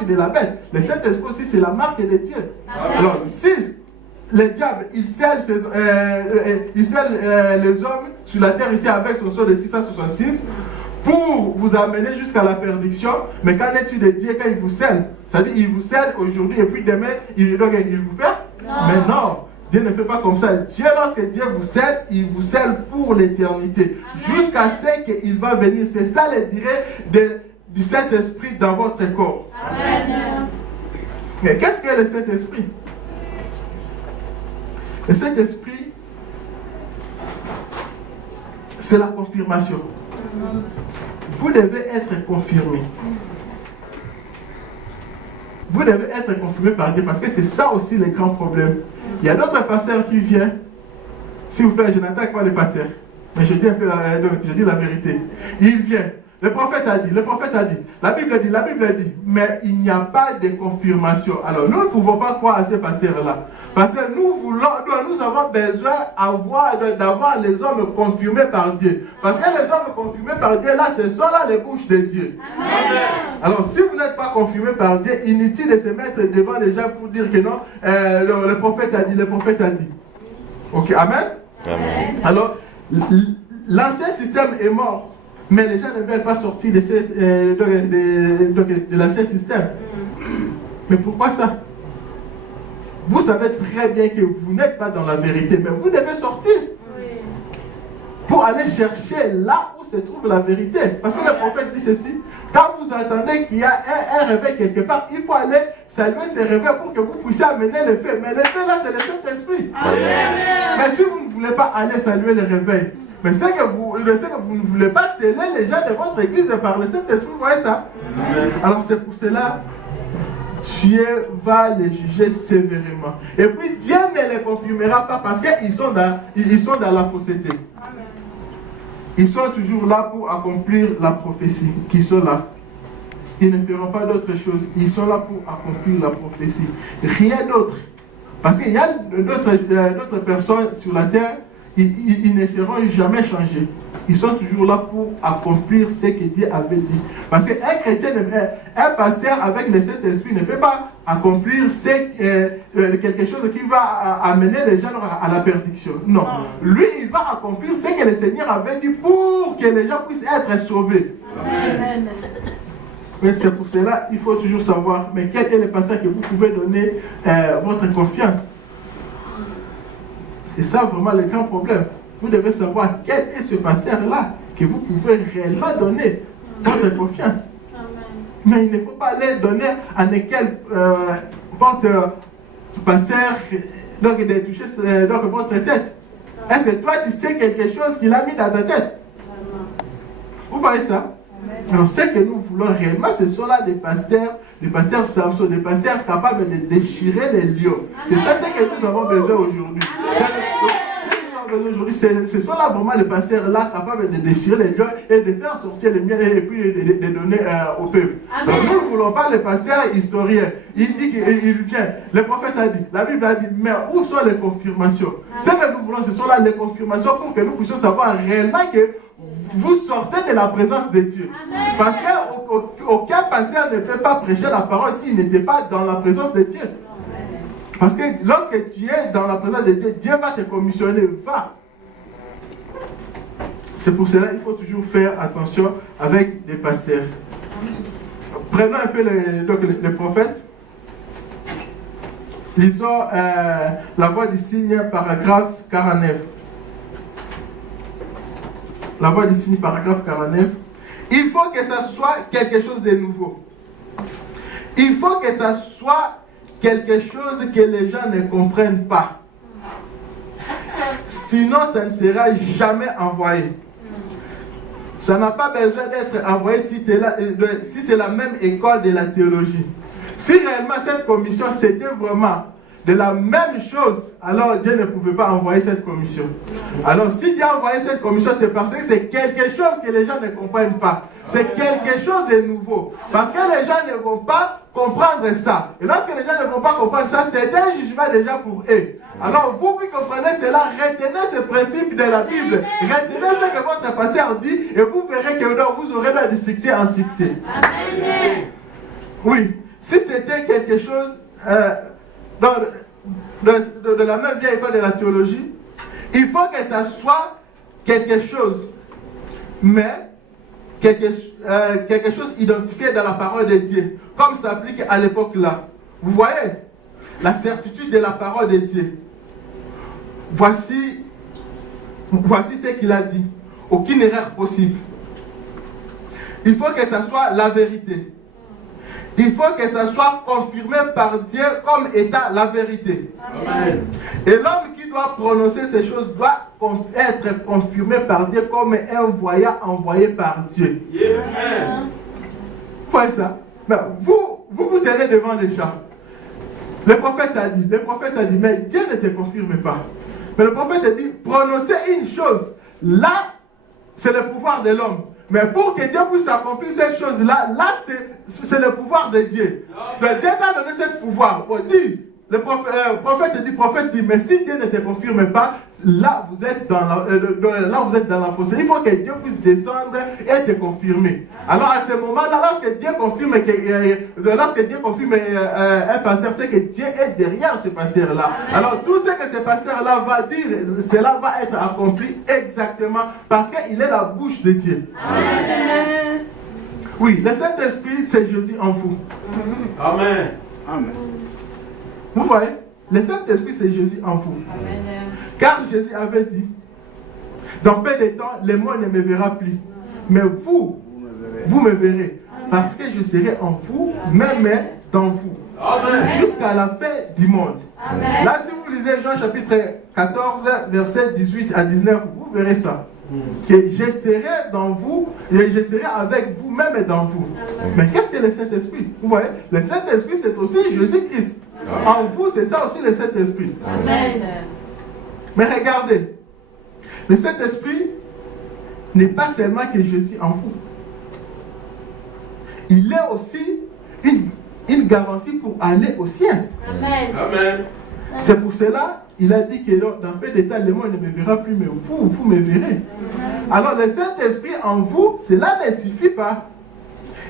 de la bête. Le Saint-Esprit aussi, c'est la marque de Dieu. Alors, si le diable, il scelle les hommes sur la terre ici avec son sceau de 666, pour vous amener jusqu'à la perdition, mais qu'en est-il de Dieu quand il vous scelle? C'est-à-dire qu'il vous scelle aujourd'hui et puis demain, il vous perd? Mais non, Dieu ne fait pas comme ça. Dieu, lorsque Dieu vous scelle, il vous scelle pour l'éternité, jusqu'à ce qu'il va venir. C'est ça le durée du Saint-Esprit dans votre corps. Amen. Mais qu'est-ce que le Saint-Esprit? Le Saint-Esprit, c'est la confirmation. Vous devez être confirmé. Vous devez être confirmé par Dieu, parce que c'est ça aussi le grand problème. Il y a d'autres pasteurs qui viennent. S'il vous plaît, je n'attaque pas les pasteurs, mais je dis la vérité. Il vient. Le prophète a dit, la Bible dit, mais il n'y a pas de confirmation. Alors nous ne pouvons pas croire à ces pasteurs-là. Parce que nous avons besoin d'avoir les hommes confirmés par Dieu. Parce que les hommes confirmés par Dieu, là, ce sont là les bouches de Dieu. Amen. Alors si vous n'êtes pas confirmé par Dieu, inutile de se mettre devant les gens pour dire que non, le prophète a dit. Ok, amen? Amen. Alors, l'ancien système est mort. Mais les gens ne veulent pas sortir de l'ancien système. Mais pourquoi ça? Vous savez très bien que vous n'êtes pas dans la vérité, mais vous devez sortir pour aller chercher là où se trouve la vérité. Parce que le prophète dit ceci: quand vous entendez qu'il y a un réveil quelque part, il faut aller saluer ce réveil pour que vous puissiez amener les faits. Mais les faits là, c'est le Saint-Esprit. Mais si vous ne voulez pas aller saluer le réveil, mais c'est que vous ne voulez pas sceller les gens de votre église par le Saint-Esprit, vous voyez ça? Alors c'est pour cela Dieu va les juger sévèrement. Et puis Dieu ne les confirmera pas parce qu'ils sont dans la fausseté. Ils sont toujours là pour accomplir la prophétie, qui sont là. Ils ne feront pas d'autre chose. Ils sont là pour accomplir la prophétie. Rien d'autre. Parce qu'il y a d'autres personnes sur la terre, ils ne seront jamais changés. Ils sont toujours là pour accomplir ce que Dieu avait dit. Parce qu'un chrétien, un pasteur avec le Saint-Esprit ne peut pas accomplir quelque chose qui va amener les gens à la perdition. Non. Lui, il va accomplir ce que le Seigneur avait dit pour que les gens puissent être sauvés. Amen. Mais c'est pour cela qu'il faut toujours savoir, mais quel est le pasteur que vous pouvez donner votre confiance? C'est ça vraiment le grand problème. Vous devez savoir quel est ce pasteur-là que vous pouvez réellement donner votre confiance. Amen. Mais il ne faut pas aller donner à n'importe pasteur donc de toucher votre tête. Est-ce que toi tu sais quelque chose qu'il a mis dans ta tête? Vous voyez ça? Alors ce que nous voulons réellement, ce sont là des pasteurs Samson, des pasteurs capables de déchirer les lions. C'est ça que nous avons besoin aujourd'hui. Ce sont là vraiment les pasteurs là capables de déchirer les lions et de faire sortir les miens et puis de donner au peuple. Donc nous ne voulons pas les pasteurs historiens. Il dit qu'il vient. Le prophète a dit, la Bible a dit, mais où sont les confirmations? Ce que nous voulons, ce sont là les confirmations pour que nous puissions savoir réellement que vous sortez de la présence de Dieu. Amen. Parce qu'aucun pasteur ne peut pas prêcher la parole s'il n'était pas dans la présence de Dieu. Parce que lorsque tu es dans la présence de Dieu, Dieu va te commissionner, va. C'est pour cela qu'il faut toujours faire attention avec les pasteurs. Prenons un peu les prophètes. Lisons la voix du signe, paragraphe 49. La voix du signe, paragraphe 49. Il faut que ça soit quelque chose de nouveau. Il faut que ça soit quelque chose que les gens ne comprennent pas. Sinon, ça ne sera jamais envoyé. Ça n'a pas besoin d'être envoyé si c'est la même école de la théologie. Si réellement cette commission c'était vraiment de la même chose, alors Dieu ne pouvait pas envoyer cette commission. Alors si Dieu a envoyé cette commission, c'est parce que c'est quelque chose que les gens ne comprennent pas. C'est quelque chose de nouveau. Parce que les gens ne vont pas comprendre ça. Et lorsque les gens ne vont pas comprendre ça, c'est un jugement déjà pour eux. Alors vous qui comprenez cela, retenez ce principe de la Bible. Retenez ce que votre pasteur dit et vous verrez que vous aurez du succès en succès. Amen. Oui, si c'était quelque chose de la même vieille école de la théologie, il faut que ça soit quelque chose, mais quelque chose identifié dans la parole de Dieu, comme ça s'applique à l'époque là. Vous voyez la certitude de la parole de Dieu. Voici ce qu'il a dit. Aucune erreur possible. Il faut que ça soit la vérité. Il faut que ça soit confirmé par Dieu comme étant la vérité. Amen. Et l'homme qui doit prononcer ces choses doit être confirmé par Dieu comme un voyant envoyé par Dieu. Amen. Vous voyez ça? Mais vous tenez devant les gens. Le prophète a dit, mais Dieu ne te confirme pas. Mais le prophète a dit, prononcez une chose. Là, c'est le pouvoir de l'homme. Mais pour que Dieu puisse accomplir cette chose-là, c'est le pouvoir de Dieu. Donc Dieu t'a donné ce pouvoir. Bon, le prophète dit, mais si Dieu ne te confirme pas, là vous êtes dans la fossée. Il faut que Dieu puisse descendre et te confirmer. Alors à ce moment-là, lorsque Dieu confirme un pasteur, c'est que Dieu est derrière ce pasteur-là. Alors tout ce que ce pasteur-là va dire, cela va être accompli exactement parce qu'il est la bouche de Dieu. Amen. Oui, le Saint-Esprit, c'est Jésus en vous. Amen. Amen. Vous voyez, le Saint-Esprit, c'est Jésus en vous. Amen. Car Jésus avait dit, dans peu de temps, le monde ne me verra plus. Mais vous me verrez. Parce que je serai en vous, même dans vous. Amen. Jusqu'à la fin du monde. Amen. Là, si vous lisez Jean chapitre 14, versets 18 à 19, vous verrez ça. Que je serai dans vous, et je serai avec vous, même dans vous. Amen. Mais qu'est-ce que le Saint-Esprit? Vous voyez, le Saint-Esprit, c'est aussi Jésus-Christ. En vous, c'est ça aussi le Saint-Esprit. Amen. Mais regardez, le Saint-Esprit n'est pas seulement que Jésus en vous. Il est aussi une garantie pour aller au ciel. Amen. Amen. C'est pour cela il a dit que dans peu de temps, le monde ne me verra plus, mais vous me verrez. Alors le Saint-Esprit en vous, cela ne suffit pas.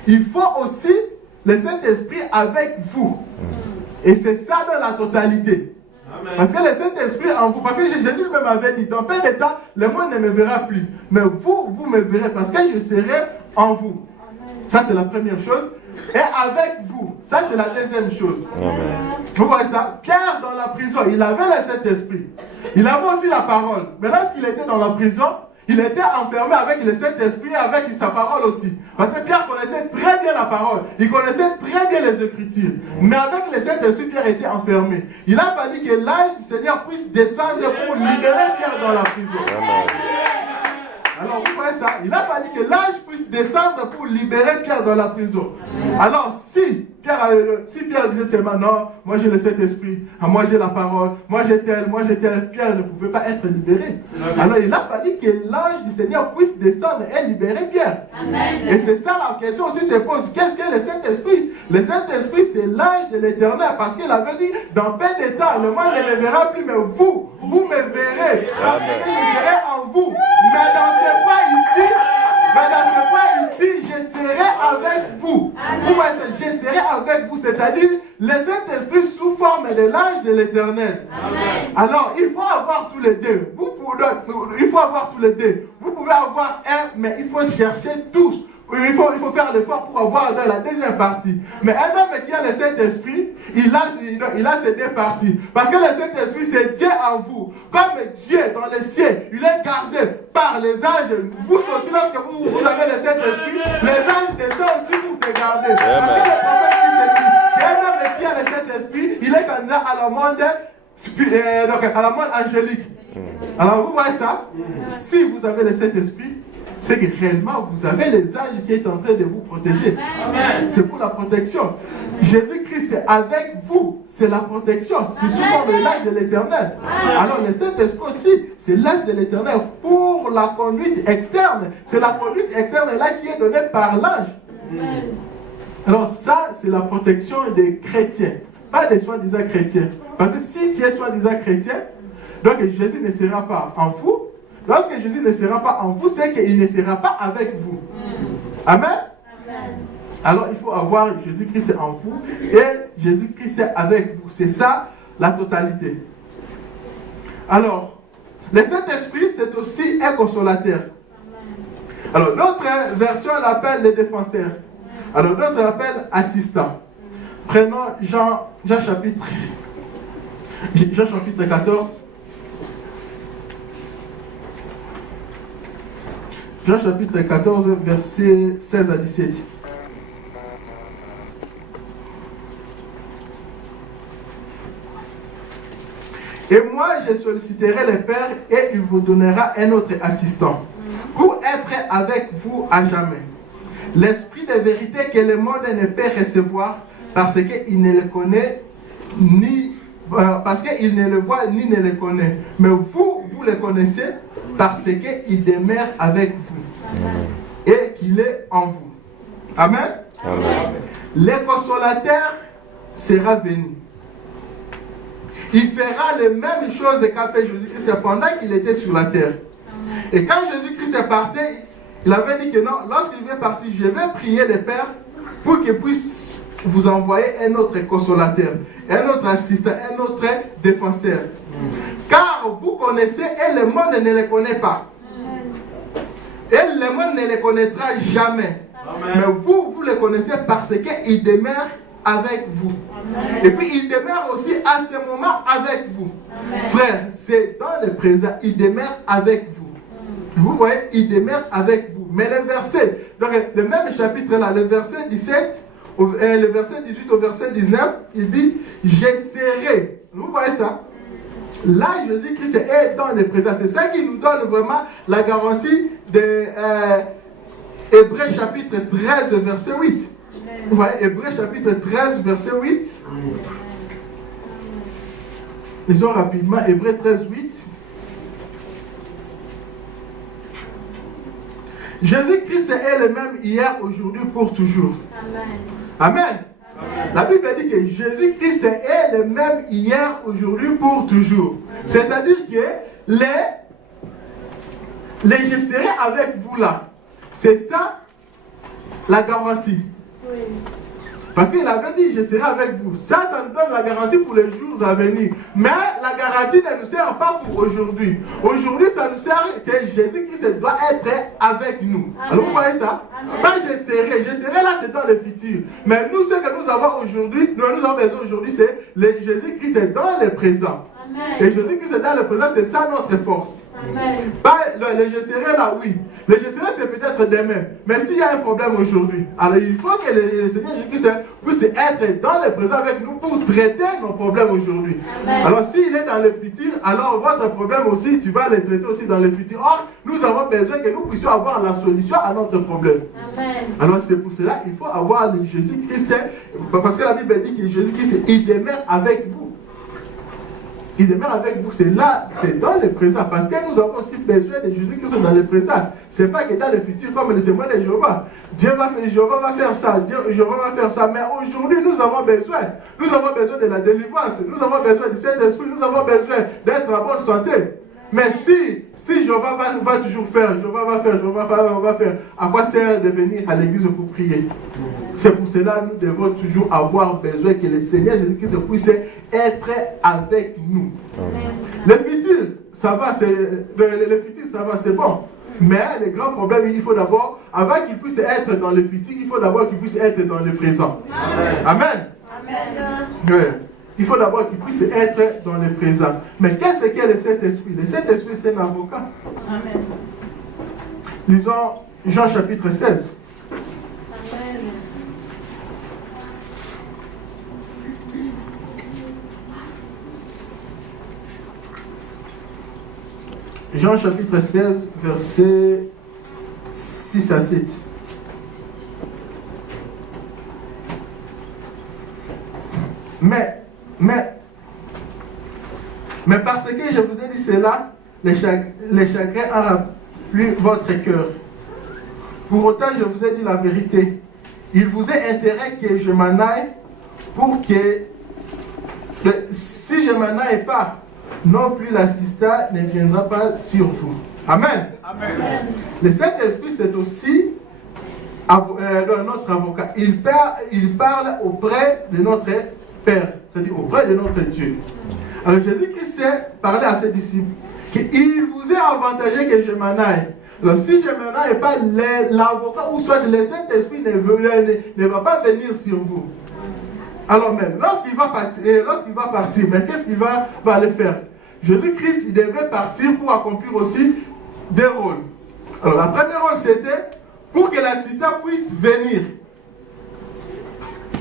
Il faut aussi le Saint-Esprit avec vous. Et c'est ça dans la totalité. Amen. Parce que le Saint-Esprit en vous, parce que Jésus lui-même avait dit, dans peu de temps, le monde ne me verra plus. Mais vous me verrez parce que je serai en vous. Ça, c'est la première chose. Et avec vous, ça, c'est la deuxième chose. Amen. Vous voyez ça? Pierre, dans la prison, il avait le Saint-Esprit. Il avait aussi la parole. Mais lorsqu'il était dans la prison, il était enfermé avec le Saint-Esprit et avec sa parole aussi. Parce que Pierre connaissait très bien la parole. Il connaissait très bien les Écritures. Mais avec le Saint-Esprit, Pierre était enfermé. Il a fallu que l'ange du Seigneur puisse descendre pour libérer Pierre dans la prison. Amen. Alors vous voyez ça? Il a fallu que l'ange puisse descendre pour libérer Pierre dans la prison. Alors si Pierre disait seulement non, moi j'ai le Saint-Esprit, moi j'ai la parole, moi j'ai tel, Pierre ne pouvait pas être libéré. Alors il a fallu que l'ange du Seigneur puisse descendre et libérer Pierre. Amen. Et c'est ça la question aussi se pose. Qu'est-ce que le Saint-Esprit? Le Saint-Esprit c'est l'ange de l'Éternel parce qu'il avait dit dans peu de temps, le monde ne le verra plus, mais vous vous me verrez. Parce que je serai en vous. Mais dans ce point ici, je serai avec vous. Vous voyez, je serai avec vous, c'est-à-dire le Saint-Esprit sous forme de l'ange de l'Éternel. Alors, il faut avoir tous les deux. Il faut avoir tous les deux. Vous pouvez avoir un, mais il faut chercher tous. Il faut faire l'effort pour avoir dans la deuxième partie. Mais un homme qui a le Saint-Esprit, il a ces deux parties. Parce que le Saint-Esprit, c'est Dieu en vous. Comme Dieu dans les cieux, il est gardé par les anges. Vous aussi, lorsque vous avez le Saint-Esprit, les anges descendent aussi pour te garder. Parce que le prophète dit ceci, qu'un homme qui a le Saint-Esprit, il est candidat à la monde, à la monde angélique. Alors vous voyez ça? Si vous avez le Saint-Esprit, c'est que réellement vous avez les anges qui sont en train de vous protéger. C'est pour la protection. Jésus-Christ est avec vous, c'est la protection. C'est souvent le l'ange de l'Éternel. Alors le Saint-Esprit aussi, c'est l'ange de l'Éternel pour la conduite externe. C'est la conduite externe là qui est donnée par l'ange. Alors ça, c'est la protection des chrétiens, pas des soi-disant chrétiens. Parce que si tu es soi-disant chrétien, donc Jésus ne sera pas en vous. Lorsque Jésus ne sera pas en vous, c'est qu'il ne sera pas avec vous. Amen. Alors il faut avoir Jésus-Christ en vous et Jésus-Christ avec vous. C'est ça la totalité. Alors, le Saint-Esprit, c'est aussi un consolateur. Alors, d'autres versions l'appellent le défenseur. Alors, d'autres l'appellent assistant. Prenons Jean chapitre 14. Jean chapitre 14, versets 16 à 17. Et moi, je solliciterai le Père et il vous donnera un autre assistant pour être avec vous à jamais. L'Esprit de vérité que le monde ne peut recevoir parce qu'il ne le connaît parce qu'il ne le voit ni ne le connaît. Mais vous le connaissez parce qu'il demeure avec vous et qu'il est en vous. Amen. Le consolateur sera venu. Il fera les mêmes choses qu'a fait Jésus-Christ pendant qu'il était sur la terre. Et quand Jésus-Christ est parti, il avait dit que non, lorsqu'il va partir, je vais prier le Père pour qu'il puisse vous envoyer un autre consolateur, un autre assistant, un autre défenseur. Car vous connaissez et le monde ne le connaît pas. Et le monde ne le connaîtra jamais. Mais vous le connaissez parce qu'il demeure avec vous. Et puis il demeure aussi à ce moment avec vous. Frère, c'est dans le présent, il demeure avec vous. Vous voyez, il demeure avec vous. Mais le verset, donc le même chapitre là, le verset 17, le verset 18 au verset 19, il dit, je serai. Vous voyez ça? Là, Jésus-Christ est dans le présent. C'est ça qui nous donne vraiment la garantie de Hébreux chapitre 13, verset 8. Vous voyez, Hébreux chapitre 13, verset 8. Lisons rapidement Hébreux 13, 8. Jésus-Christ est le même hier, aujourd'hui, pour toujours. Amen. Amen. La Bible dit que Jésus-Christ est le même hier, aujourd'hui, pour toujours. C'est-à-dire que les je serai avec vous là. C'est ça la garantie. Oui. Parce qu'il avait dit, je serai avec vous. Ça nous donne la garantie pour les jours à venir. Mais la garantie ne nous sert pas pour aujourd'hui. Aujourd'hui, ça nous sert que Jésus-Christ doit être avec nous. Amen. Alors vous voyez ça? Amen. Pas je serai. Je serai là, c'est dans le futur. Mais nous, ce que nous avons aujourd'hui, nous avons besoin aujourd'hui, c'est Jésus-Christ est dans le présent. Amen. Et Jésus-Christ est dans le présent, c'est ça notre force. Amen. Pas le je serai là, oui. Le je serai, c'est peut-être demain. Mais s'il y a un problème aujourd'hui, alors il faut que le Seigneur Jésus-Christ puisse être dans le présent avec nous pour traiter nos problèmes aujourd'hui. Alors s'il est dans le futur, alors votre problème aussi, tu vas le traiter aussi dans le futur. Or, nous avons besoin que nous puissions avoir la solution à notre problème. Amen. Alors c'est pour cela qu'il faut avoir le Jésus-Christ, parce que la Bible dit que Jésus-Christ, il demeure avec vous. il demeure avec vous. C'est là, c'est dans le présent. Parce que nous avons aussi besoin de Jésus-Christ dans le présent. Ce n'est pas que dans le futur, comme le témoin de Jéhovah. Jéhovah va faire ça, Jéhovah va faire ça. Mais aujourd'hui, nous avons besoin. Nous avons besoin de la délivrance. Nous avons besoin du Saint-Esprit. Nous avons besoin d'être en bonne santé. Mais si Jéhovah va toujours faire, Jéhovah va faire, à quoi sert de venir à l'église pour prier? C'est pour cela que nous devons toujours avoir besoin que le Seigneur Jésus-Christ puisse être avec nous. Le futur, ça va, c'est bon. Mais le grand problème, il faut d'abord, avant qu'il puisse être dans le futur, il faut d'abord qu'il puisse être dans le présent. Amen. Amen. Il faut d'abord qu'il puisse être dans le présent. Mais qu'est-ce que le Saint-Esprit? Le Saint-Esprit, c'est un avocat. Amen. Lisons Jean chapitre 16. Amen. Jean chapitre 16, versets 6 à 7. Mais parce que je vous ai dit cela, les chagrins ont rempli votre cœur. Pour autant, je vous ai dit la vérité. Il vous est intérêt que je m'en aille pour que, si je m'en aille pas, non plus l'assistant ne viendra pas sur vous. Amen. Amen. Le Saint-Esprit, c'est aussi notre avocat. Il parle auprès de notre Père, c'est-à-dire auprès de notre Dieu. Alors Jésus-Christ parlait à ses disciples qu'il vous est avantagé que je m'en aille. Alors si je m'en aille pas, l'avocat ou soit le Saint-Esprit ne va pas venir sur vous. Alors même, lorsqu'il va partir, mais qu'est-ce qu'il va aller faire? Jésus-Christ, il devait partir pour accomplir aussi des rôles. Alors la première rôle, c'était pour que l'assistant puisse venir.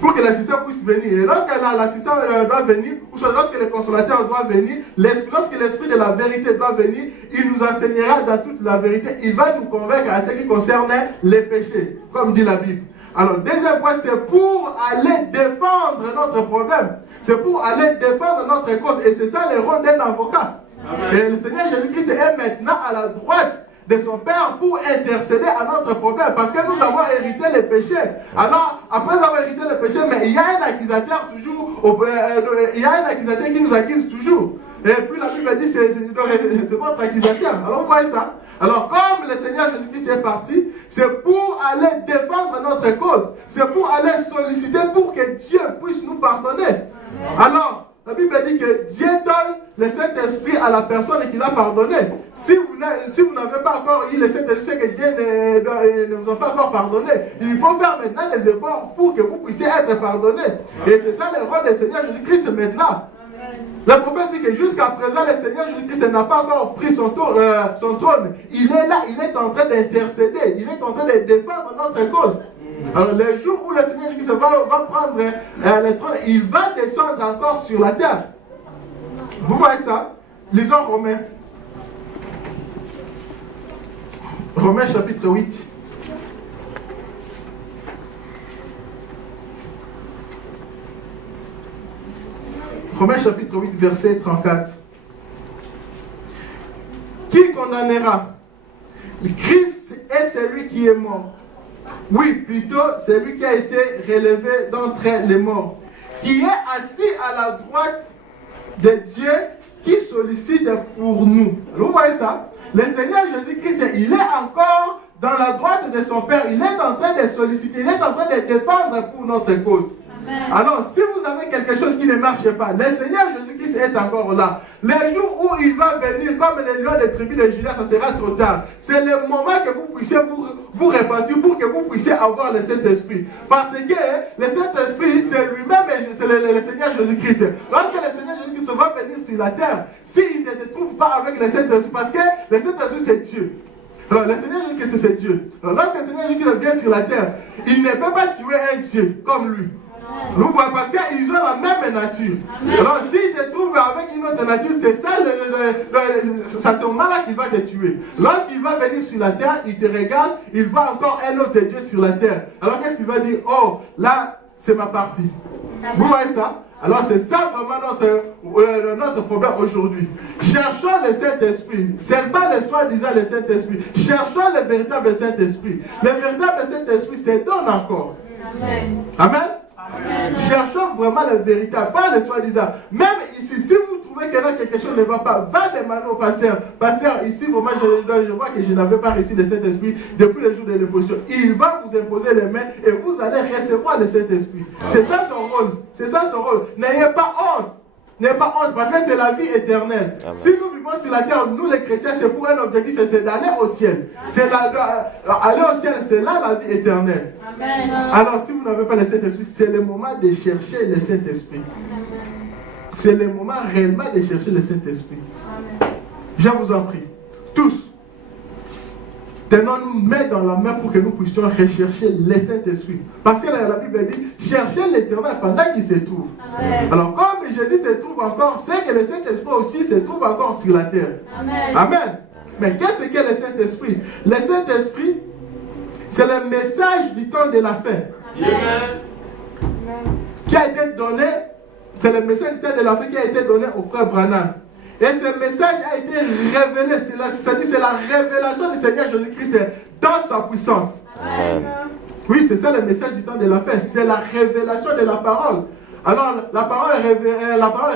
Pour que l'assistant puisse venir. Et lorsque l'assistant doit venir, ou soit lorsque le consolateur doit venir, lorsque l'esprit de la vérité doit venir, il nous enseignera dans toute la vérité. Il va nous convaincre à ce qui concerne les péchés, comme dit la Bible. Alors, deuxième point, c'est pour aller défendre notre problème. C'est pour aller défendre notre cause. Et c'est ça le rôle d'un avocat. Amen. Et le Seigneur Jésus-Christ est maintenant à la droite de son Père pour intercéder à notre problème. Parce que nous avons hérité les péchés. Alors, après avoir hérité les péchés, mais il y a un accusateur toujours, il y a un accusateur qui nous accuse toujours. Et puis la Bible dit, c'est votre accusateur. Alors, vous voyez ça? Alors, comme le Seigneur Jésus-Christ est parti, c'est pour aller défendre notre cause. C'est pour aller solliciter pour que Dieu puisse nous pardonner. Alors, la Bible dit que Dieu donne le Saint-Esprit à la personne qui l'a pardonné. Si vous n'avez pas encore eu le Saint-Esprit, c'est que Dieu ne vous a pas encore pardonné. Il faut faire maintenant des efforts pour que vous puissiez être pardonné. Et c'est ça le rôle du Seigneur Jésus-Christ maintenant. Le prophète dit que jusqu'à présent, le Seigneur Jésus-Christ n'a pas encore pris son trône. Il est là, il est en train d'intercéder, il est en train de défendre notre cause. Alors, le jour où le Seigneur Jésus-Christ va prendre le trône, il va descendre encore sur la terre. Vous voyez ça? Lisons Romains. Romains chapitre 8. Romains chapitre 8, verset 34. Qui condamnera? Christ est celui qui est mort. Oui, plutôt, c'est lui qui a été relevé d'entre les morts, qui est assis à la droite de Dieu, qui sollicite pour nous. Alors, vous voyez ça? Le Seigneur Jésus-Christ, il est encore dans la droite de son Père. Il est en train de solliciter, il est en train de défendre pour notre cause. Amen. Alors, si vous avez quelque chose qui ne marche pas, le Seigneur Jésus-Christ est encore là. Le jour où il va venir, comme les lions des tribus de Juda, ça sera trop tard. C'est le moment que vous puissiez vous repentir pour que vous puissiez avoir le Saint-Esprit. Parce que le Saint-Esprit, c'est lui-même, c'est le Seigneur Jésus-Christ. Lorsque le Seigneur Jésus-Christ va venir sur la terre, s'il ne se trouve pas avec le Saint-Esprit, parce que le Saint-Esprit, c'est Dieu. Alors, le Seigneur Jésus-Christ, c'est Dieu. Alors, lorsque le Seigneur Jésus-Christ vient sur la terre, il ne peut pas tuer un Dieu comme lui. Nous voyons parce qu'ils ont la même nature. Amen. Alors s'il te trouve avec une autre nature, c'est ça, c'est ce moment-là qu'il va te tuer. Lorsqu'il va venir sur la terre, il te regarde, il voit encore un autre Dieu sur la terre. Alors qu'est-ce qu'il va dire? Oh, là, c'est ma partie. Vous voyez ça? Alors c'est ça vraiment notre problème aujourd'hui. Cherchons le Saint-Esprit. Ce n'est pas le soi-disant le Saint-Esprit. Cherchons le véritable Saint-Esprit. Le véritable Saint-Esprit se donne encore. Amen. Amen. Amen. Cherchons vraiment le véritable, pas le soi-disant. Même ici, si vous trouvez que là quelque chose ne va pas, va demander au pasteur. Pasteur, ici, vraiment, je vois que je n'avais pas reçu le Saint-Esprit depuis le jour de l'imposition. Il va vous imposer les mains et vous allez recevoir le Saint-Esprit. C'est ça son rôle. C'est ça son rôle. N'ayez pas honte. N'ayez pas honte parce que c'est la vie éternelle. Amen. Si nous vivons sur la terre, nous les chrétiens, c'est pour un objectif, c'est d'aller au ciel. C'est aller au ciel, c'est là la vie éternelle. Amen. Alors si vous n'avez pas le Saint-Esprit, c'est le moment de chercher le Saint-Esprit. C'est le moment réellement de chercher le Saint-Esprit. Je vous en prie, tous, tenons-nous main dans la main pour que nous puissions rechercher le Saint-Esprit. Parce que la Bible dit, cherchez l'Éternel pendant qu'il se trouve. Amen. Alors comme Jésus se trouve encore, c'est que le Saint-Esprit aussi se trouve encore sur la terre. Amen. Amen. Mais qu'est-ce que le Saint-Esprit? Le Saint-Esprit, c'est le message du temps de la fin. Amen. Qui a été donné, c'est le message du temps de la fin qui a été donné au frère Branham. Et ce message a été révélé, c'est-à-dire c'est la révélation du Seigneur Jésus-Christ dans sa puissance. Amen. Oui, c'est ça le message du temps de la fin, c'est la révélation de la parole. Alors, la parole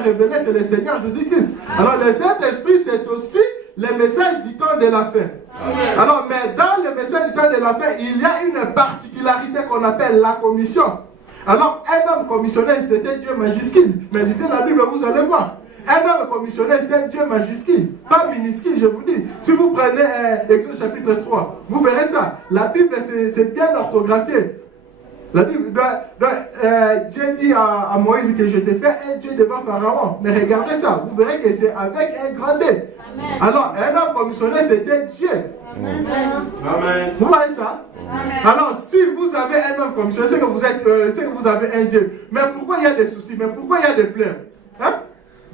révélée, c'est le Seigneur Jésus-Christ. Alors, le Saint-Esprit, c'est aussi le message du temps de la fin. Amen. Alors, mais dans le message du temps de la fin, il y a une particularité qu'on appelle la commission. Alors, un homme commissionné, c'était Dieu majuscule. Mais lisez la Bible, vous allez voir. Un homme commissionné, c'est un Dieu majuscule, pas minuscule, je vous dis. Si vous prenez Exode chapitre 3, vous verrez ça. La Bible, c'est bien orthographié. La Bible, Dieu dit à Moïse que je t'ai fait un Dieu devant Pharaon. Mais regardez ça, vous verrez que c'est avec un grand D. Amen. Alors, un homme commissionné, c'était Dieu. Amen. Amen. Vous voyez ça? Amen. Alors, si vous avez un homme commissionné, c'est que vous avez un Dieu. Mais pourquoi il y a des soucis? Mais pourquoi il y a des pleurs? Hein?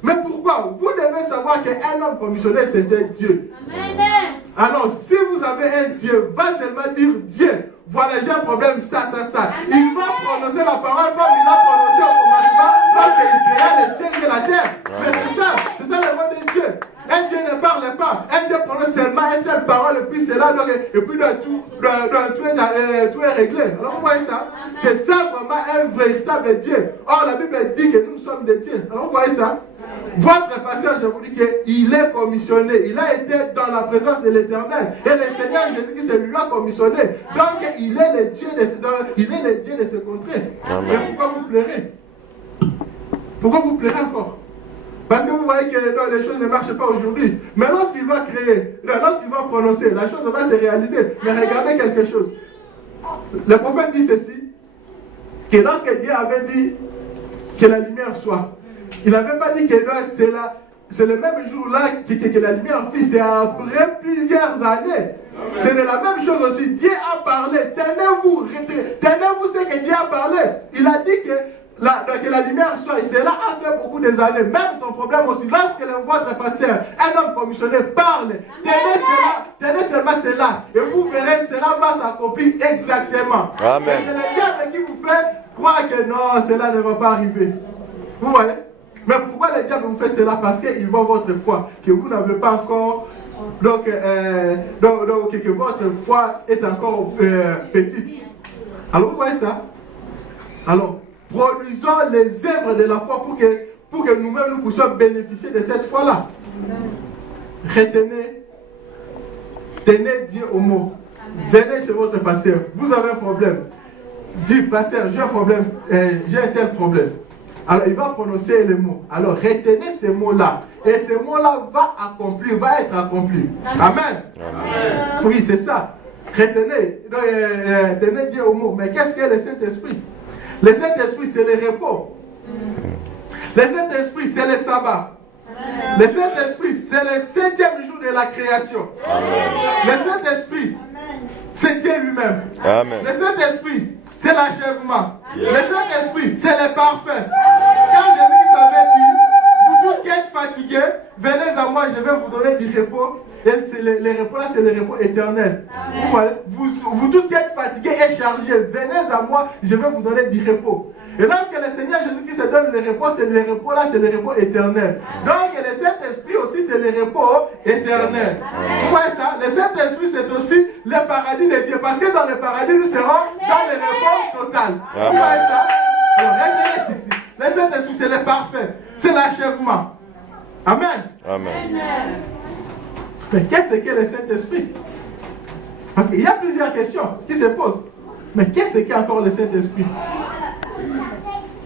Mais pourquoi? Vous devez savoir qu'un homme commissionné, c'était Dieu. Amen. Alors, si vous avez un Dieu, va seulement dire Dieu. Voilà, j'ai un problème, ça. Amen. Il va prononcer la parole comme il a prononcé au commencement lorsqu'il créa les cieux et la terre. Amen. Mais c'est ça le mot de Dieu. Un Dieu ne parle pas. Un Dieu prononce seulement une seule parole et puis c'est là, et puis tout est réglé. Alors vous voyez ça? C'est ça vraiment un véritable Dieu. Or la Bible dit que nous sommes des dieux. Alors vous voyez ça? Votre pasteur, je vous dis qu'il est commissionné. Il a été dans la présence de l'Éternel. Et le Seigneur Jésus-Christ lui a commissionné. Donc il est le Dieu de ce contrée. Mais pourquoi vous pleurez? Pourquoi vous pleurez encore? Parce que vous voyez que les choses ne marchent pas aujourd'hui. Mais lorsqu'il va créer, lorsqu'il va prononcer, la chose va se réaliser. Mais regardez quelque chose. Le prophète dit ceci, que lorsque Dieu avait dit que la lumière soit, il n'avait pas dit que c'est le même jour-là que la lumière fit, c'est après plusieurs années. C'est de la même chose aussi. Dieu a parlé, tenez-vous ce que Dieu a parlé. Il a dit que la lumière soit, et cela a fait beaucoup des années. Même ton problème aussi, lorsque votre pasteur, un homme commissionné, parle, tenez seulement cela, et vous verrez, cela va s'accomplir exactement. Amen. Et c'est le diable qui vous fait croire que non, cela ne va pas arriver. Vous voyez? Mais pourquoi le diable vous fait cela? Parce qu'il voit votre foi, que vous n'avez pas encore, donc que votre foi est encore petite. Alors vous voyez ça? Alors, produisons les œuvres de la foi pour que nous-mêmes nous puissions bénéficier de cette foi-là. Retenez, tenez Dieu au mot. Venez chez votre pasteur. Vous avez un problème. Dites, pasteur, j'ai un problème, j'ai un tel problème. Alors il va prononcer les mots. Alors retenez ces mots-là. Et ces mots-là va être accompli. Amen. Amen. Oui, c'est ça. Retenez. Tenez Dieu au mot. Mais qu'est-ce que le Saint-Esprit? Le Saint-Esprit, c'est le repos. Le Saint-Esprit, c'est le sabbat. Le Saint-Esprit, c'est le 7e jour de la création. Le Saint-Esprit, c'est Dieu lui-même. Le Saint-Esprit, c'est l'achèvement. Le Saint-Esprit, c'est le parfait. Quand Jésus avait dit, vous tous qui êtes fatigués, venez à moi, je vais vous donner du repos. Et le repos là, c'est le repos éternel. Vous tous qui êtes fatigués et chargés, venez à moi, je vais vous donner du repos. Et lorsque le Seigneur Jésus-Christ se donne le repos, c'est le repos là, c'est le repos éternel. Donc le Saint-Esprit aussi, c'est le repos éternel. Vous voyez ça? Le Saint-Esprit, c'est aussi le paradis de Dieu. Parce que dans le paradis, nous serons dans le repos total. Vous voyez ça? Alors, regardez ici. Le Saint-Esprit, c'est le parfait. C'est l'achèvement. Amen. Amen. Mais qu'est-ce que le Saint-Esprit? Parce qu'il y a plusieurs questions qui se posent. Mais qu'est-ce qu'est encore le Saint-Esprit?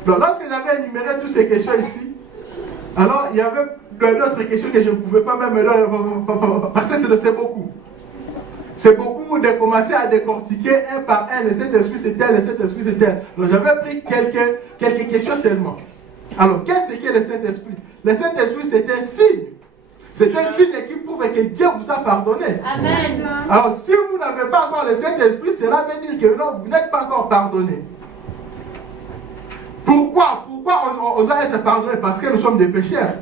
Donc, lorsque j'avais énuméré toutes ces questions ici, alors il y avait d'autres questions que je ne pouvais pas même parce que c'est beaucoup. C'est beaucoup de commencer à décortiquer un par un. Le Saint-Esprit c'est tel, le Saint-Esprit c'est tel. Donc j'avais pris quelques questions seulement. Alors qu'est-ce que le Saint-Esprit? Le Saint-Esprit c'est un signe. C'est un signe qui prouve que Dieu vous a pardonné. Amen. Alors si vous n'avez pas encore le Saint-Esprit, cela veut dire que non, vous n'êtes pas encore pardonné. Pourquoi on doit être pardonné? Parce que nous sommes des pécheurs.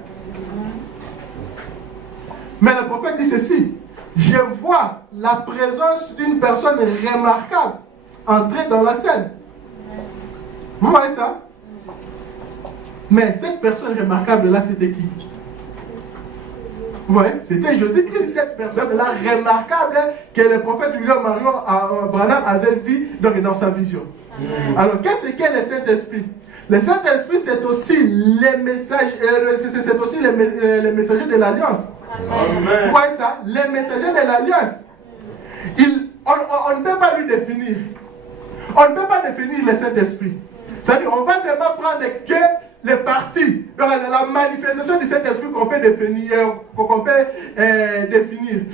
Mais le prophète dit ceci: je vois la présence d'une personne remarquable entrer dans la scène. Vous voyez ça? Mais cette personne remarquable là, c'était qui? Vous voyez? C'était Jésus-Christ, cette personne-là remarquable que le prophète William Marion Branham avait vu dans sa vision. Alors, qu'est-ce qu'est le Saint-Esprit? Le Saint-Esprit, c'est aussi les messages, c'est aussi les messagers de l'Alliance. Vous voyez ça? Les messagers de l'Alliance. On ne peut pas lui définir. On ne peut pas définir le Saint-Esprit. C'est-à-dire, on va seulement prendre que les parties, la manifestation du Saint-Esprit qu'on peut définir.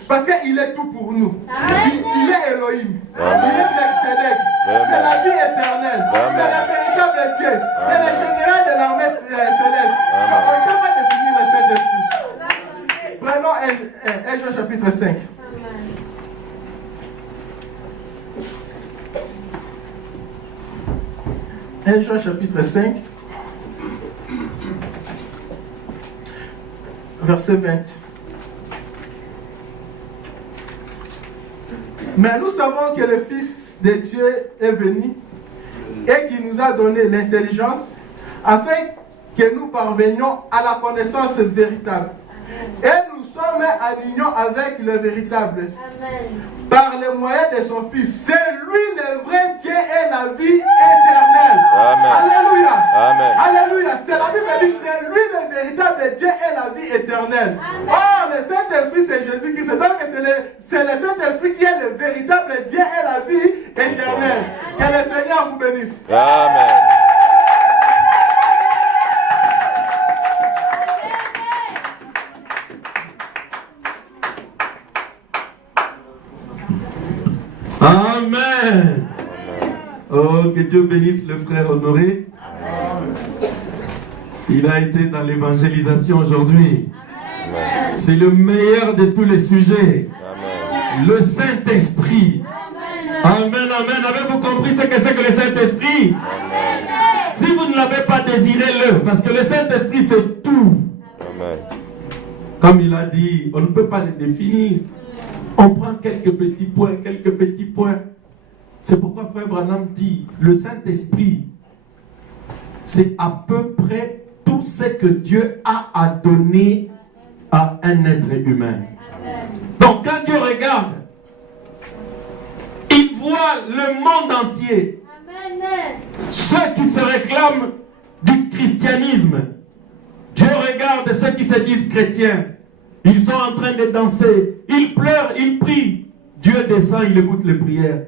Parce qu'il est tout pour nous. Il est Elohim. Amen. Il est Melchizedek. C'est la vie éternelle. Amen. C'est le véritable Dieu. C'est le général de l'armée céleste. Amen. On ne peut pas définir le Saint-Esprit. Prenons 1 Jean chapitre 5. Un Jean chapitre 5, verset 20. Mais nous savons que le Fils de Dieu est venu et qu'il nous a donné l'intelligence afin que nous parvenions à la connaissance véritable. Et nous sommes en union avec le véritable. Amen. Par le moyen de son Fils. C'est lui le vrai Dieu et la vie éternelle. Amen. Alléluia. Amen. Alléluia. C'est la Bible dit, c'est lui le véritable Dieu et la vie éternelle. Amen. Oh, le Saint-Esprit, c'est Jésus-Christ. Donc, c'est le Saint-Esprit qui est le véritable Dieu et la vie éternelle. Que le Seigneur vous bénisse. Amen. Amen. Oh, que Dieu bénisse le frère Honoré. Il a été dans l'évangélisation aujourd'hui. C'est le meilleur de tous les sujets. Amen. Le Saint-Esprit. Amen, amen. Avez-vous compris ce que c'est que le Saint-Esprit? Si vous ne l'avez pas, désirez-le. Parce que le Saint-Esprit, c'est tout. Amen. Comme il a dit, on ne peut pas le définir. On prend quelques petits points, quelques petits points. C'est pourquoi Frère Branham dit, le Saint-Esprit, c'est à peu près tout ce que Dieu a à donner à un être humain. Donc quand Dieu regarde, il voit le monde entier. Ceux qui se réclament du christianisme. Dieu regarde ceux qui se disent chrétiens. Ils sont en train de danser. Ils pleurent, ils prient. Dieu descend, il écoute les prières.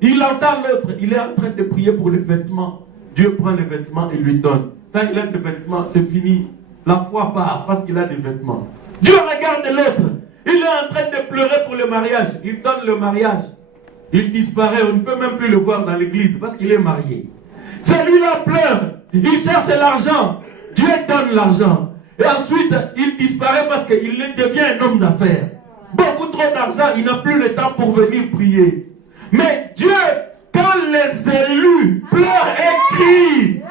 Il entend l'autre. Il est en train de prier pour les vêtements. Dieu prend les vêtements et lui donne. Quand il a des vêtements, c'est fini. La foi part parce qu'il a des vêtements. Dieu regarde l'autre. Il est en train de pleurer pour le mariage. Il donne le mariage. Il disparaît. On ne peut même plus le voir dans l'église parce qu'il est marié. Celui-là pleure. Il cherche l'argent. Dieu donne l'argent. Et ensuite, il disparaît parce qu'il devient un homme d'affaires. Beaucoup trop d'argent, il n'a plus le temps pour venir prier. Mais Dieu, quand les élus pleurent et crient,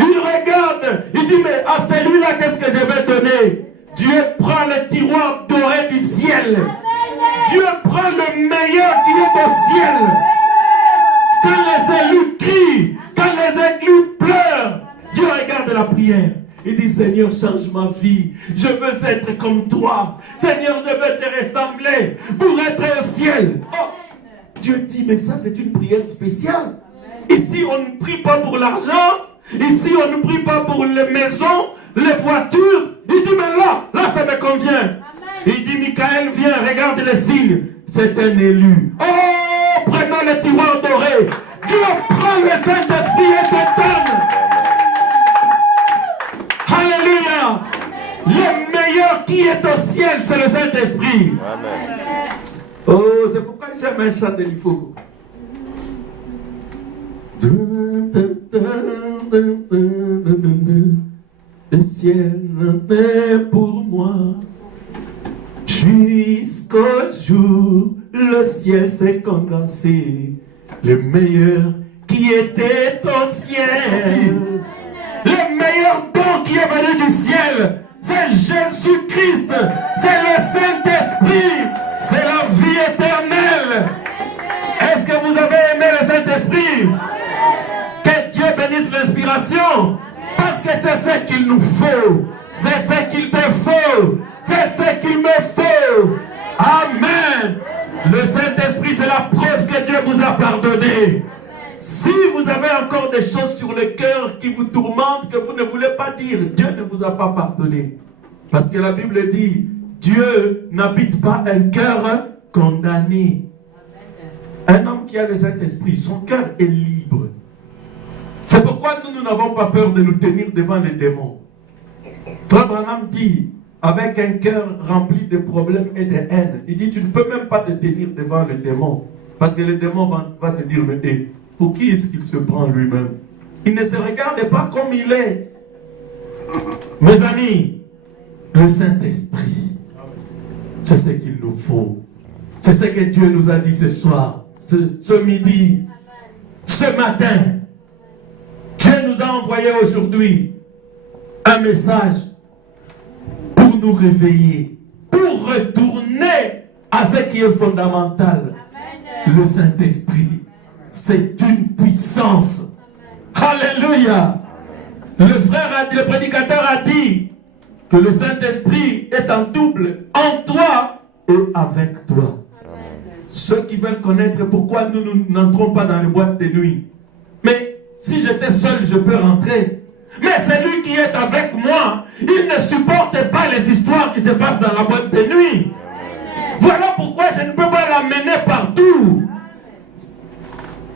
il regarde, il dit, mais à celui-là, qu'est-ce que je vais donner? Dieu prend le tiroir doré du ciel. Dieu prend le meilleur qui est au ciel. Quand les élus crient, quand les élus pleurent, Seigneur, change ma vie. Je veux être comme toi. Seigneur, je veux te ressembler pour être au ciel. Oh, Dieu dit, mais ça c'est une prière spéciale. Ici, on ne prie pas pour l'argent. Ici, on ne prie pas pour les maisons, les voitures. Il dit, mais là ça me convient. Amen. Il dit, Michael, viens, regarde les signes. C'est un élu. Oh, prenons le tiroir doré. Dieu prend le Saint-Esprit et te donne. Alléluia. Le meilleur qui est au ciel, c'est le Saint-Esprit. Amen. Oh, c'est pourquoi j'aime un chant de l'Ifoko. Le ciel est pour moi. Jusqu'au jour, le ciel s'est condensé. Le meilleur qui était au ciel. Le meilleur don qui est venu du ciel, c'est Jésus-Christ. C'est le Saint-Esprit. C'est la vie éternelle. Est-ce que vous avez aimé le Saint-Esprit? Que Dieu bénisse l'inspiration. Parce que c'est ce qu'il nous faut. C'est ce qu'il te faut. C'est ce qu'il me faut. Amen. Le Saint-Esprit, c'est la preuve que Dieu vous a pardonné. Si vous avez encore des choses sur le cœur qui vous tourmentent, que vous ne voulez pas dire, Dieu ne vous a pas pardonné. Parce que la Bible dit, Dieu n'habite pas un cœur condamné. Un homme qui a le Saint-Esprit, son cœur est libre. C'est pourquoi nous n'avons pas peur de nous tenir devant les démons. Frère Branham dit, avec un cœur rempli de problèmes et de haine, il dit, tu ne peux même pas te tenir devant le démon. Parce que le démon va te dire, mais pour qui est-ce qu'il se prend lui-même? Il ne se regarde pas comme il est. Mes amis, le Saint-Esprit, c'est ce qu'il nous faut. C'est ce que Dieu nous a dit ce soir, ce midi, ce matin. Dieu nous a envoyé aujourd'hui un message pour nous réveiller, pour retourner à ce qui est fondamental. Amen. Le Saint-Esprit, c'est une puissance. Amen. Alléluia. Le prédicateur a dit que le Saint-Esprit est en double en toi et avec toi. Amen. Ceux qui veulent connaître pourquoi nous n'entrons pas dans les boîtes de nuit. Mais si j'étais seul, je peux rentrer. Mais celui qui est avec moi, il ne supporte pas les histoires qui se passent dans la boîte de nuit. Amen. Voilà pourquoi je ne peux pas l'amener partout.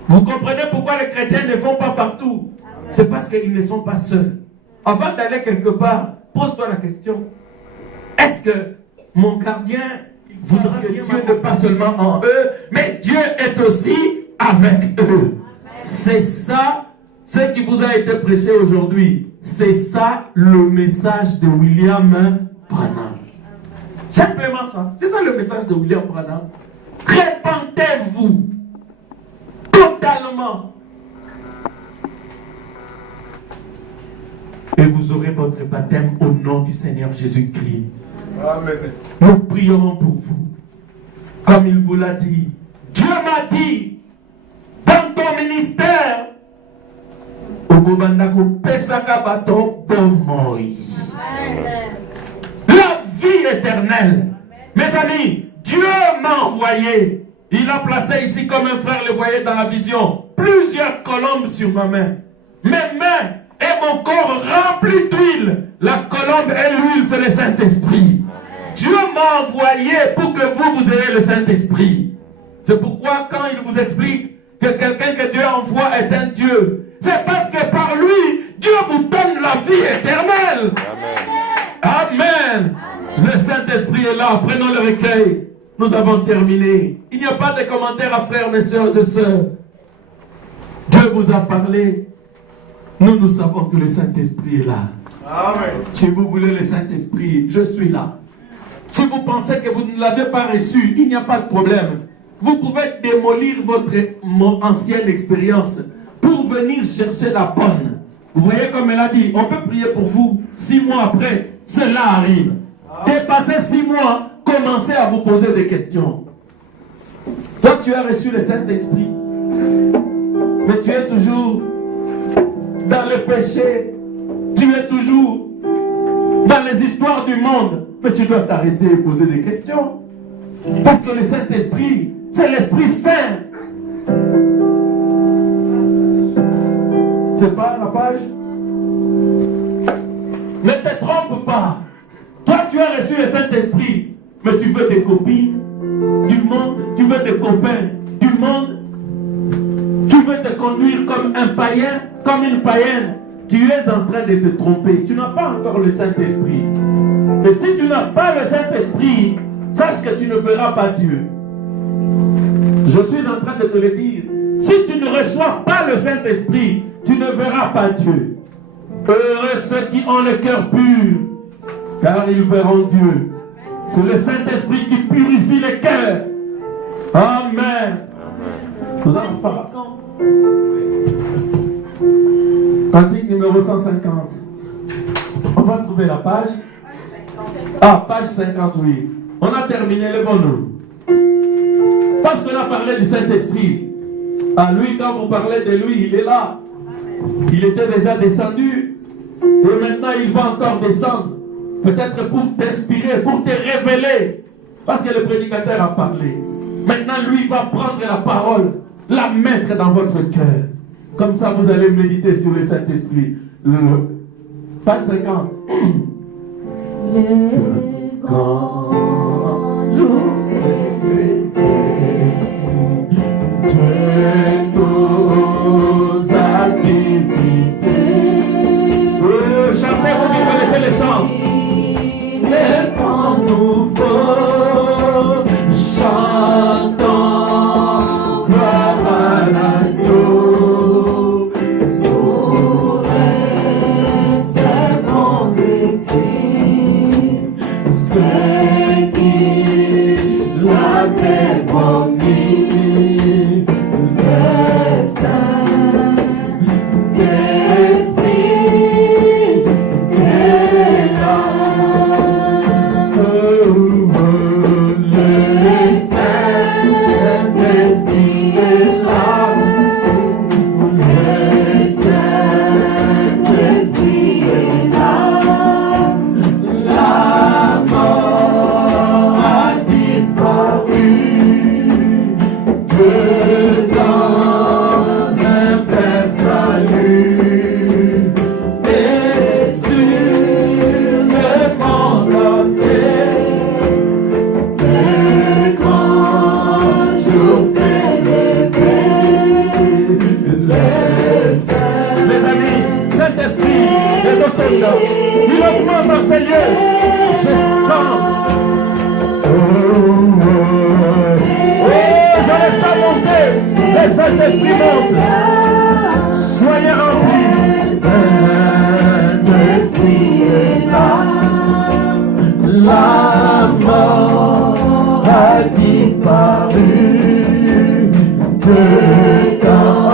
Vous comprenez pourquoi les chrétiens ne vont pas partout? C'est parce qu'ils ne sont pas seuls. Avant d'aller quelque part, pose-toi la question. Est-ce que mon gardien voudra que Dieu n'est pas seulement en eux, mais Dieu est aussi avec eux? C'est ça, ce qui vous a été prêché aujourd'hui. C'est ça le message de William Branham. Simplement ça. C'est ça le message de William Branham. Répentez-vous totalement. Et vous aurez votre baptême au nom du Seigneur Jésus-Christ. Amen. Nous prierons pour vous. Comme il vous l'a dit. Dieu m'a dit, dans ton ministère, la vie éternelle. Mes amis, Dieu m'a envoyé. Il a placé ici comme un frère, le voyait dans la vision, plusieurs colombes sur ma main. Mes mains et mon corps remplis d'huile. La colombe et l'huile, c'est le Saint-Esprit. Dieu m'a envoyé pour que vous ayez le Saint-Esprit. C'est pourquoi quand il vous explique que quelqu'un que Dieu envoie est un Dieu, c'est parce que par lui, Dieu vous donne la vie éternelle. Amen. Amen. Le Saint-Esprit est là. Prenons le recueil. Nous avons terminé. Il n'y a pas de commentaires à faire, mes soeurs et sœurs. Dieu vous a parlé. Nous savons que le Saint-Esprit est là. Amen. Si vous voulez le Saint-Esprit, je suis là. Si vous pensez que vous ne l'avez pas reçu, il n'y a pas de problème. Vous pouvez démolir votre ancienne expérience pour venir chercher la bonne. Vous voyez comme elle a dit, on peut prier pour vous. 6 mois après, cela arrive. Dépassez 6 mois, commencez à vous poser des questions. Toi, tu as reçu le Saint-Esprit, mais tu es toujours dans le péché. Tu es toujours dans les histoires du monde. Mais tu dois t'arrêter et poser des questions. Parce que le Saint-Esprit, c'est l'Esprit Saint. C'est pas la page? Ne te trompe pas. Toi, tu as reçu le Saint-Esprit, mais tu veux des copines du monde, tu veux des copains du monde, tu veux te conduire comme un païen, comme une païenne. Tu es en train de te tromper. Tu n'as pas encore le Saint-Esprit. Et si tu n'as pas le Saint-Esprit, sache que tu ne verras pas Dieu. Je suis en train de te le dire. Si tu ne reçois pas le Saint-Esprit, tu ne verras pas Dieu. Heureux ceux qui ont le cœur pur, car ils verront Dieu. C'est le Saint-Esprit qui purifie les cœurs. Amen. Nous allons faire. Cantique numéro 150. On va trouver la page. Ah, page 50, oui. On a terminé le bon nom. Parce qu'on a parlé du Saint-Esprit. À lui, quand vous parlez de lui, il est là. Il était déjà descendu. Et maintenant, il va encore descendre. Peut-être pour t'inspirer, pour te révéler. Parce que le prédicateur a parlé. Maintenant, lui va prendre la parole, la mettre dans votre cœur. Comme ça, vous allez méditer sur le Saint-Esprit. Page 50. Le grand jour s'est levé de nos activités. Chantez, vous qui connaissez les chants. Le grand nouveau, chantons gloire à l'agneau. Il augmente dans ces lieux. Je sens. Je le sens monter. Le Saint-Esprit monte. Soyez remplis. Saint-Esprit est là. La mort a disparu. Dedans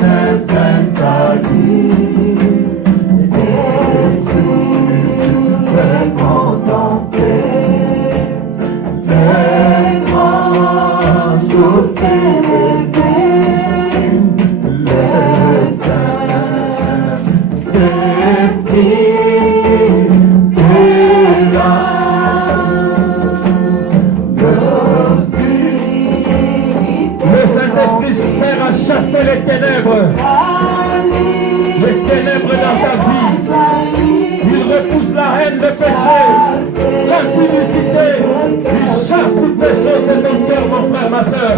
un plein salut. Les ténèbres dans ta vie, il repousse la haine, le péché, l'impudicité, il chasse toutes ces choses de ton cœur, mon frère, ma soeur.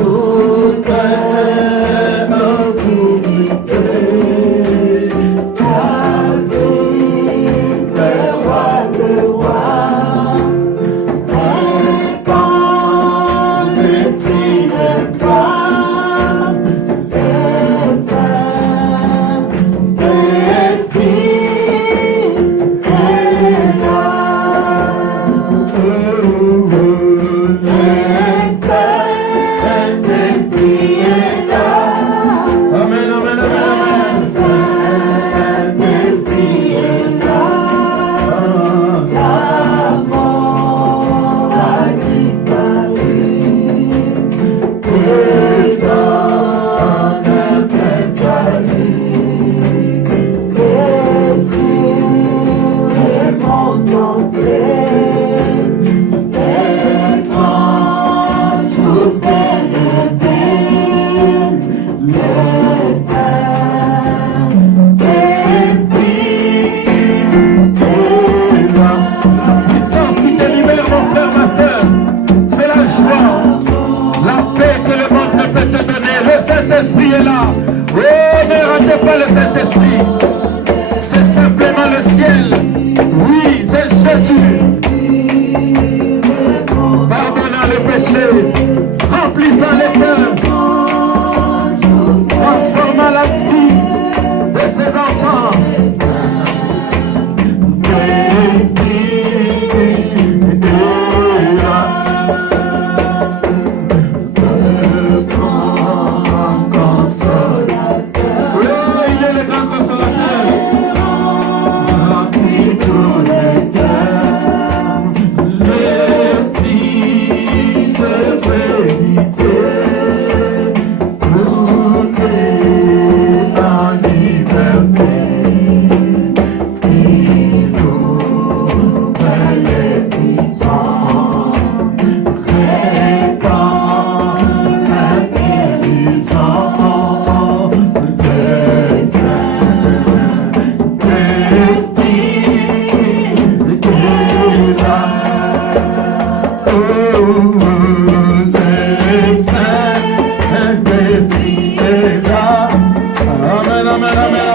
Saint-Esprit est là.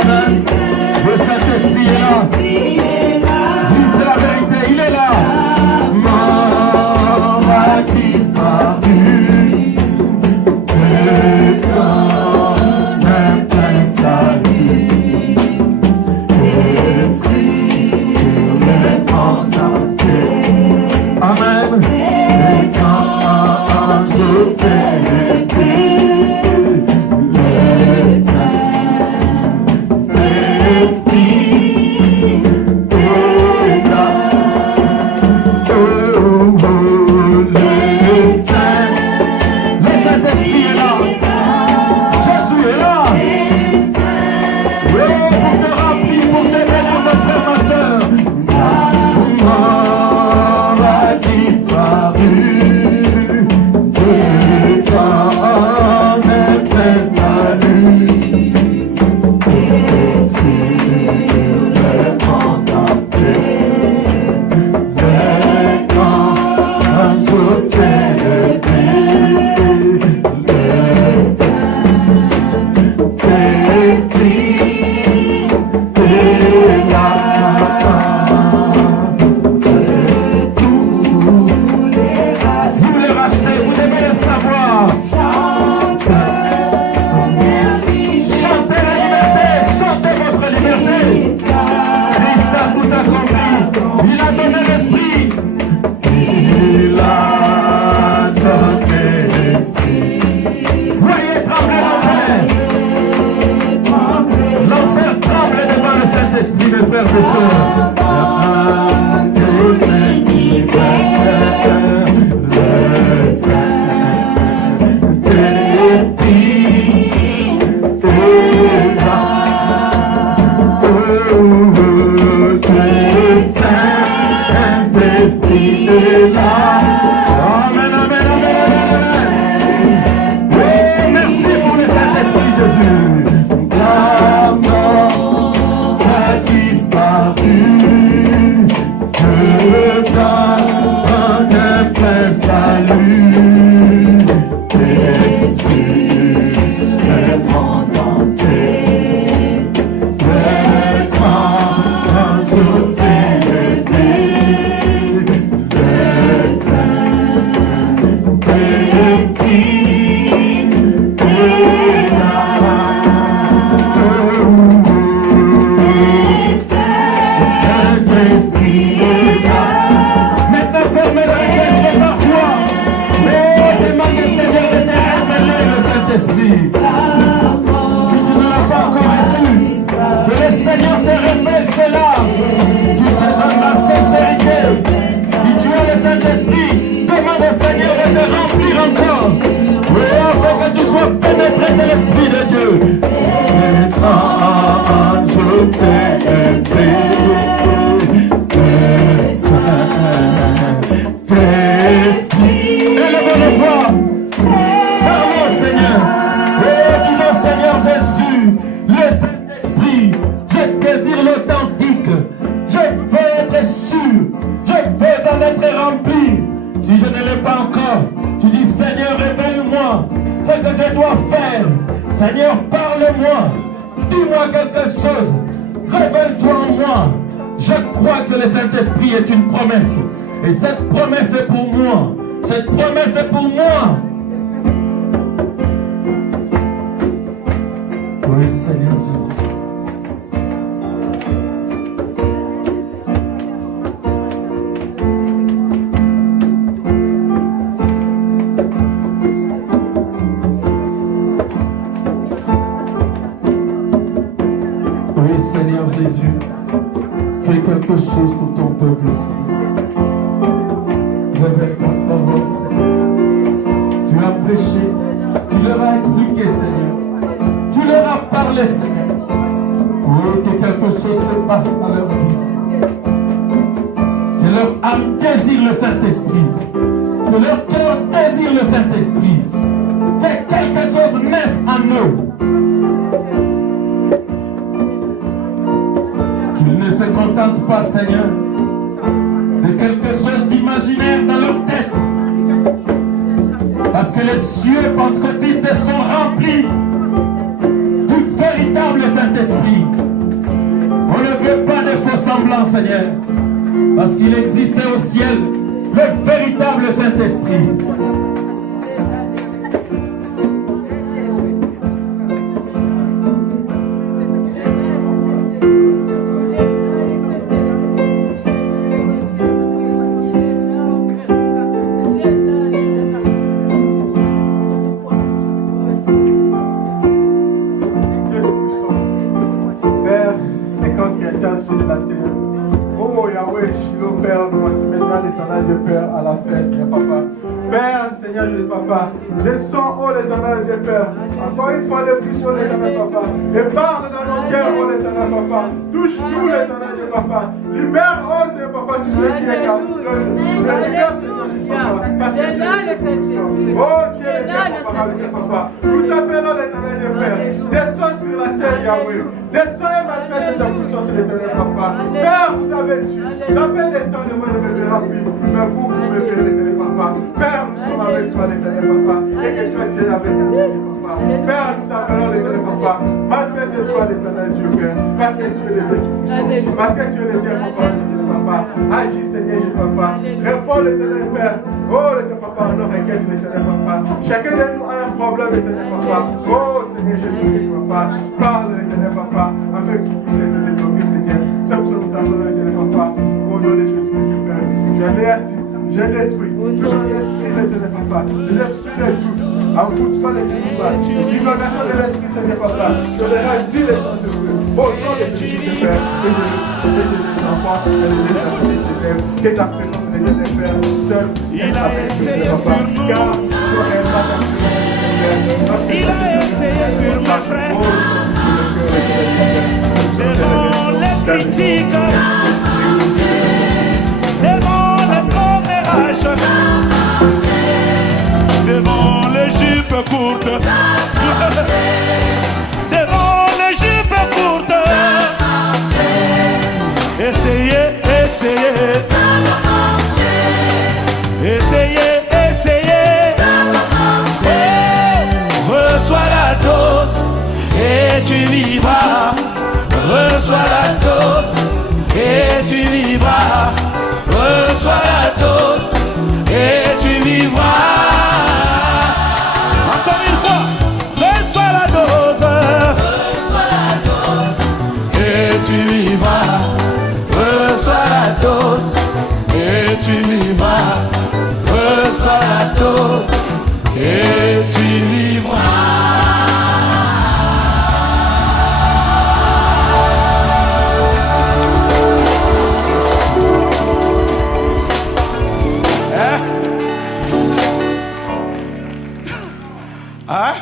Amen. Le Saint-Esprit est là. Oui, c'est la vérité, il est là. Mort a disparu. Et comme un plein salut. Et si le monde entier. Amen. Et quand je fais Et cette promesse est pour moi. Cette promesse est pour moi. Oui, Seigneur Jésus. Oui, Seigneur Jésus. Fais quelque chose pour ton peuple ici. Révèle ta parole, Seigneur. Tu as prêché, tu leur as expliqué, Seigneur. Tu leur as parlé, Seigneur. Oh, que quelque chose se passe dans leur vie, Seigneur. Que leur âme désire le Saint-Esprit. Que leur cœur désire le Saint-Esprit. Que quelque chose naisse en eux. Qu'ils ne se contentent pas, Seigneur, de quelque chose d'imaginaire dans leur tête. Parce que les cieux pentecôtistes sont remplis du véritable Saint-Esprit. semblant, Seigneur. Parce qu'il existait au ciel le véritable Saint-Esprit. de la terre. Oh Yahweh, Shiloh, Père, nous voici maintenant l'éternel de Père à la fête, Seigneur Papa. Père, Seigneur Jésus, Papa, descends, oh l'éternel de Père. Encore une fois, le plus, oh l'éternel Papa. Et parle dans nos cœurs, oh l'éternel Papa. Touche-nous, l'éternel de Papa. Libère, oh Seigneur Papa, tout ce qui est capable. Libère, Seigneur Jésus, Papa. Parce que tu es oh, tu es l'éternel Papa. Nous t'appelons l'éternel de Père. Descends sur la scène, Yahweh. Descends et manifeste ta puissance, l'éternel Papa. Père, vous avez tué. L'appel des temps de moi ne me verra plus. Mais vous me verrez, l'éternel Papa. Père, nous sommes avec toi, l'éternel Papa. Et que toi, tu es avec nous, Papa. Père, nous t'appelons l'éternel Papa. Manifeste-toi, l'éternel Dieu, Père. Parce que tu es le Dieu tout-puissant. Parce que tu es le Dieu Papa, l'éternel Papa. Agis, Seigneur Jésus, Papa. Réponds, l'éternel Père. Oh, l'éternel Papa, on aurait qu'à l'éternel Papa. Chacun de nous a un problème, l'éternel Papa. Oh, Seigneur Jésus, Papa. Parle, l'éternel Papa. Afin que tu puisses être débloqué, Seigneur. C'est pour ça que nous t'appelons, l'éternel Papa. Au nom de Jésus-Christ, Père. J'ai détruit tous les esprits de Papa, les esprits de doute, envoûtement de Jéhovah, divagation de l'esprit, Seigneur Papa, sur les rêves les sens de Dieu. Au nom de Jésus, Père, que je protège les enfants et les enfants de Père, que ta présence les Dieu de Père, seul, il a essayé sur nous, il a essayé sur mes frères, devant les critiques, devant les jupes courtes, devant les jupes courtes, essayez, essayez, essayez, essayez, oh, reçois la dose et tu vivras, reçois la dose et tu vivras, reçois la dose et tu vivras. Encore une fois, reçois la dose et tu vivras. Reçois la dose et tu vivras. Reçois la dose et tu vivras. Hein?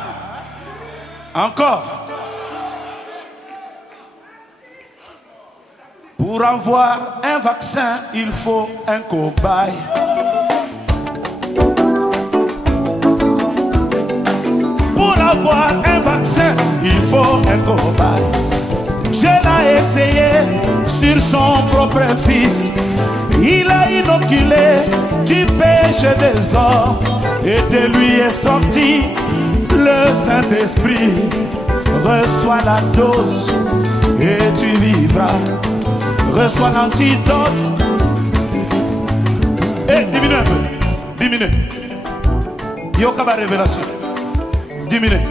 Encore. Pour avoir un vaccin, il faut un cobaye. Pour avoir un vaccin, il faut un cobaye. Dieu l'a essayé sur son propre fils. Il a inoculé du péché des hommes et de lui est sorti le Saint-Esprit. Reçois la dose et tu vivras. Reçois l'antidote. Et diminue un peu. Diminue. Yokaba révélation. Diminue.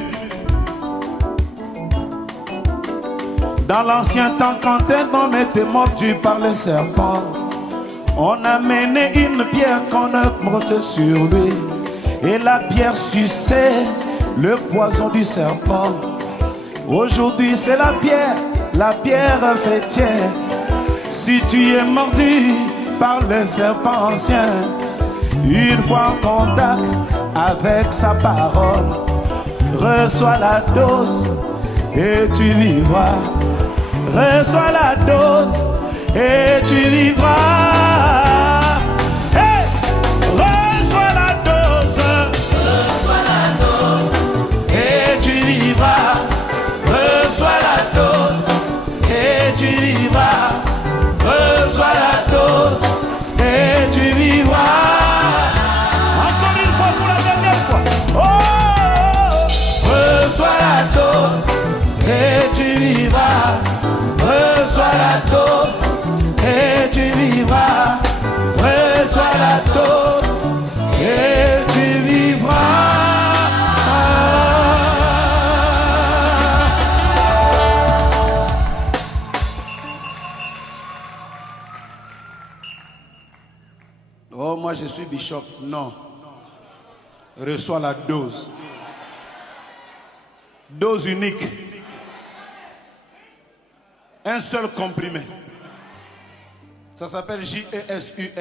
Dans l'ancien temps, quand un homme était mordu par les serpents, on a mené une pierre qu'on a brochée sur lui. Et la pierre suçait le poison du serpent. Aujourd'hui c'est la pierre fait tiède. Si tu es mordu par le serpent ancien, une fois en contact avec sa parole, reçois la dose et tu vivras. Reçois la dose et tu vivras. Hey! Reçois la dose. Reçois la dose et tu vivras. Reçois la dose et tu vivras. Reçois la dose et tu vivras. Encore une fois pour la dernière fois. Oh! Reçois la dose et tu vivras. Reçois la dose Oh, moi je suis bishop. Non. Reçois la dose. Dose unique. Un seul comprimé. Ça s'appelle JESUS.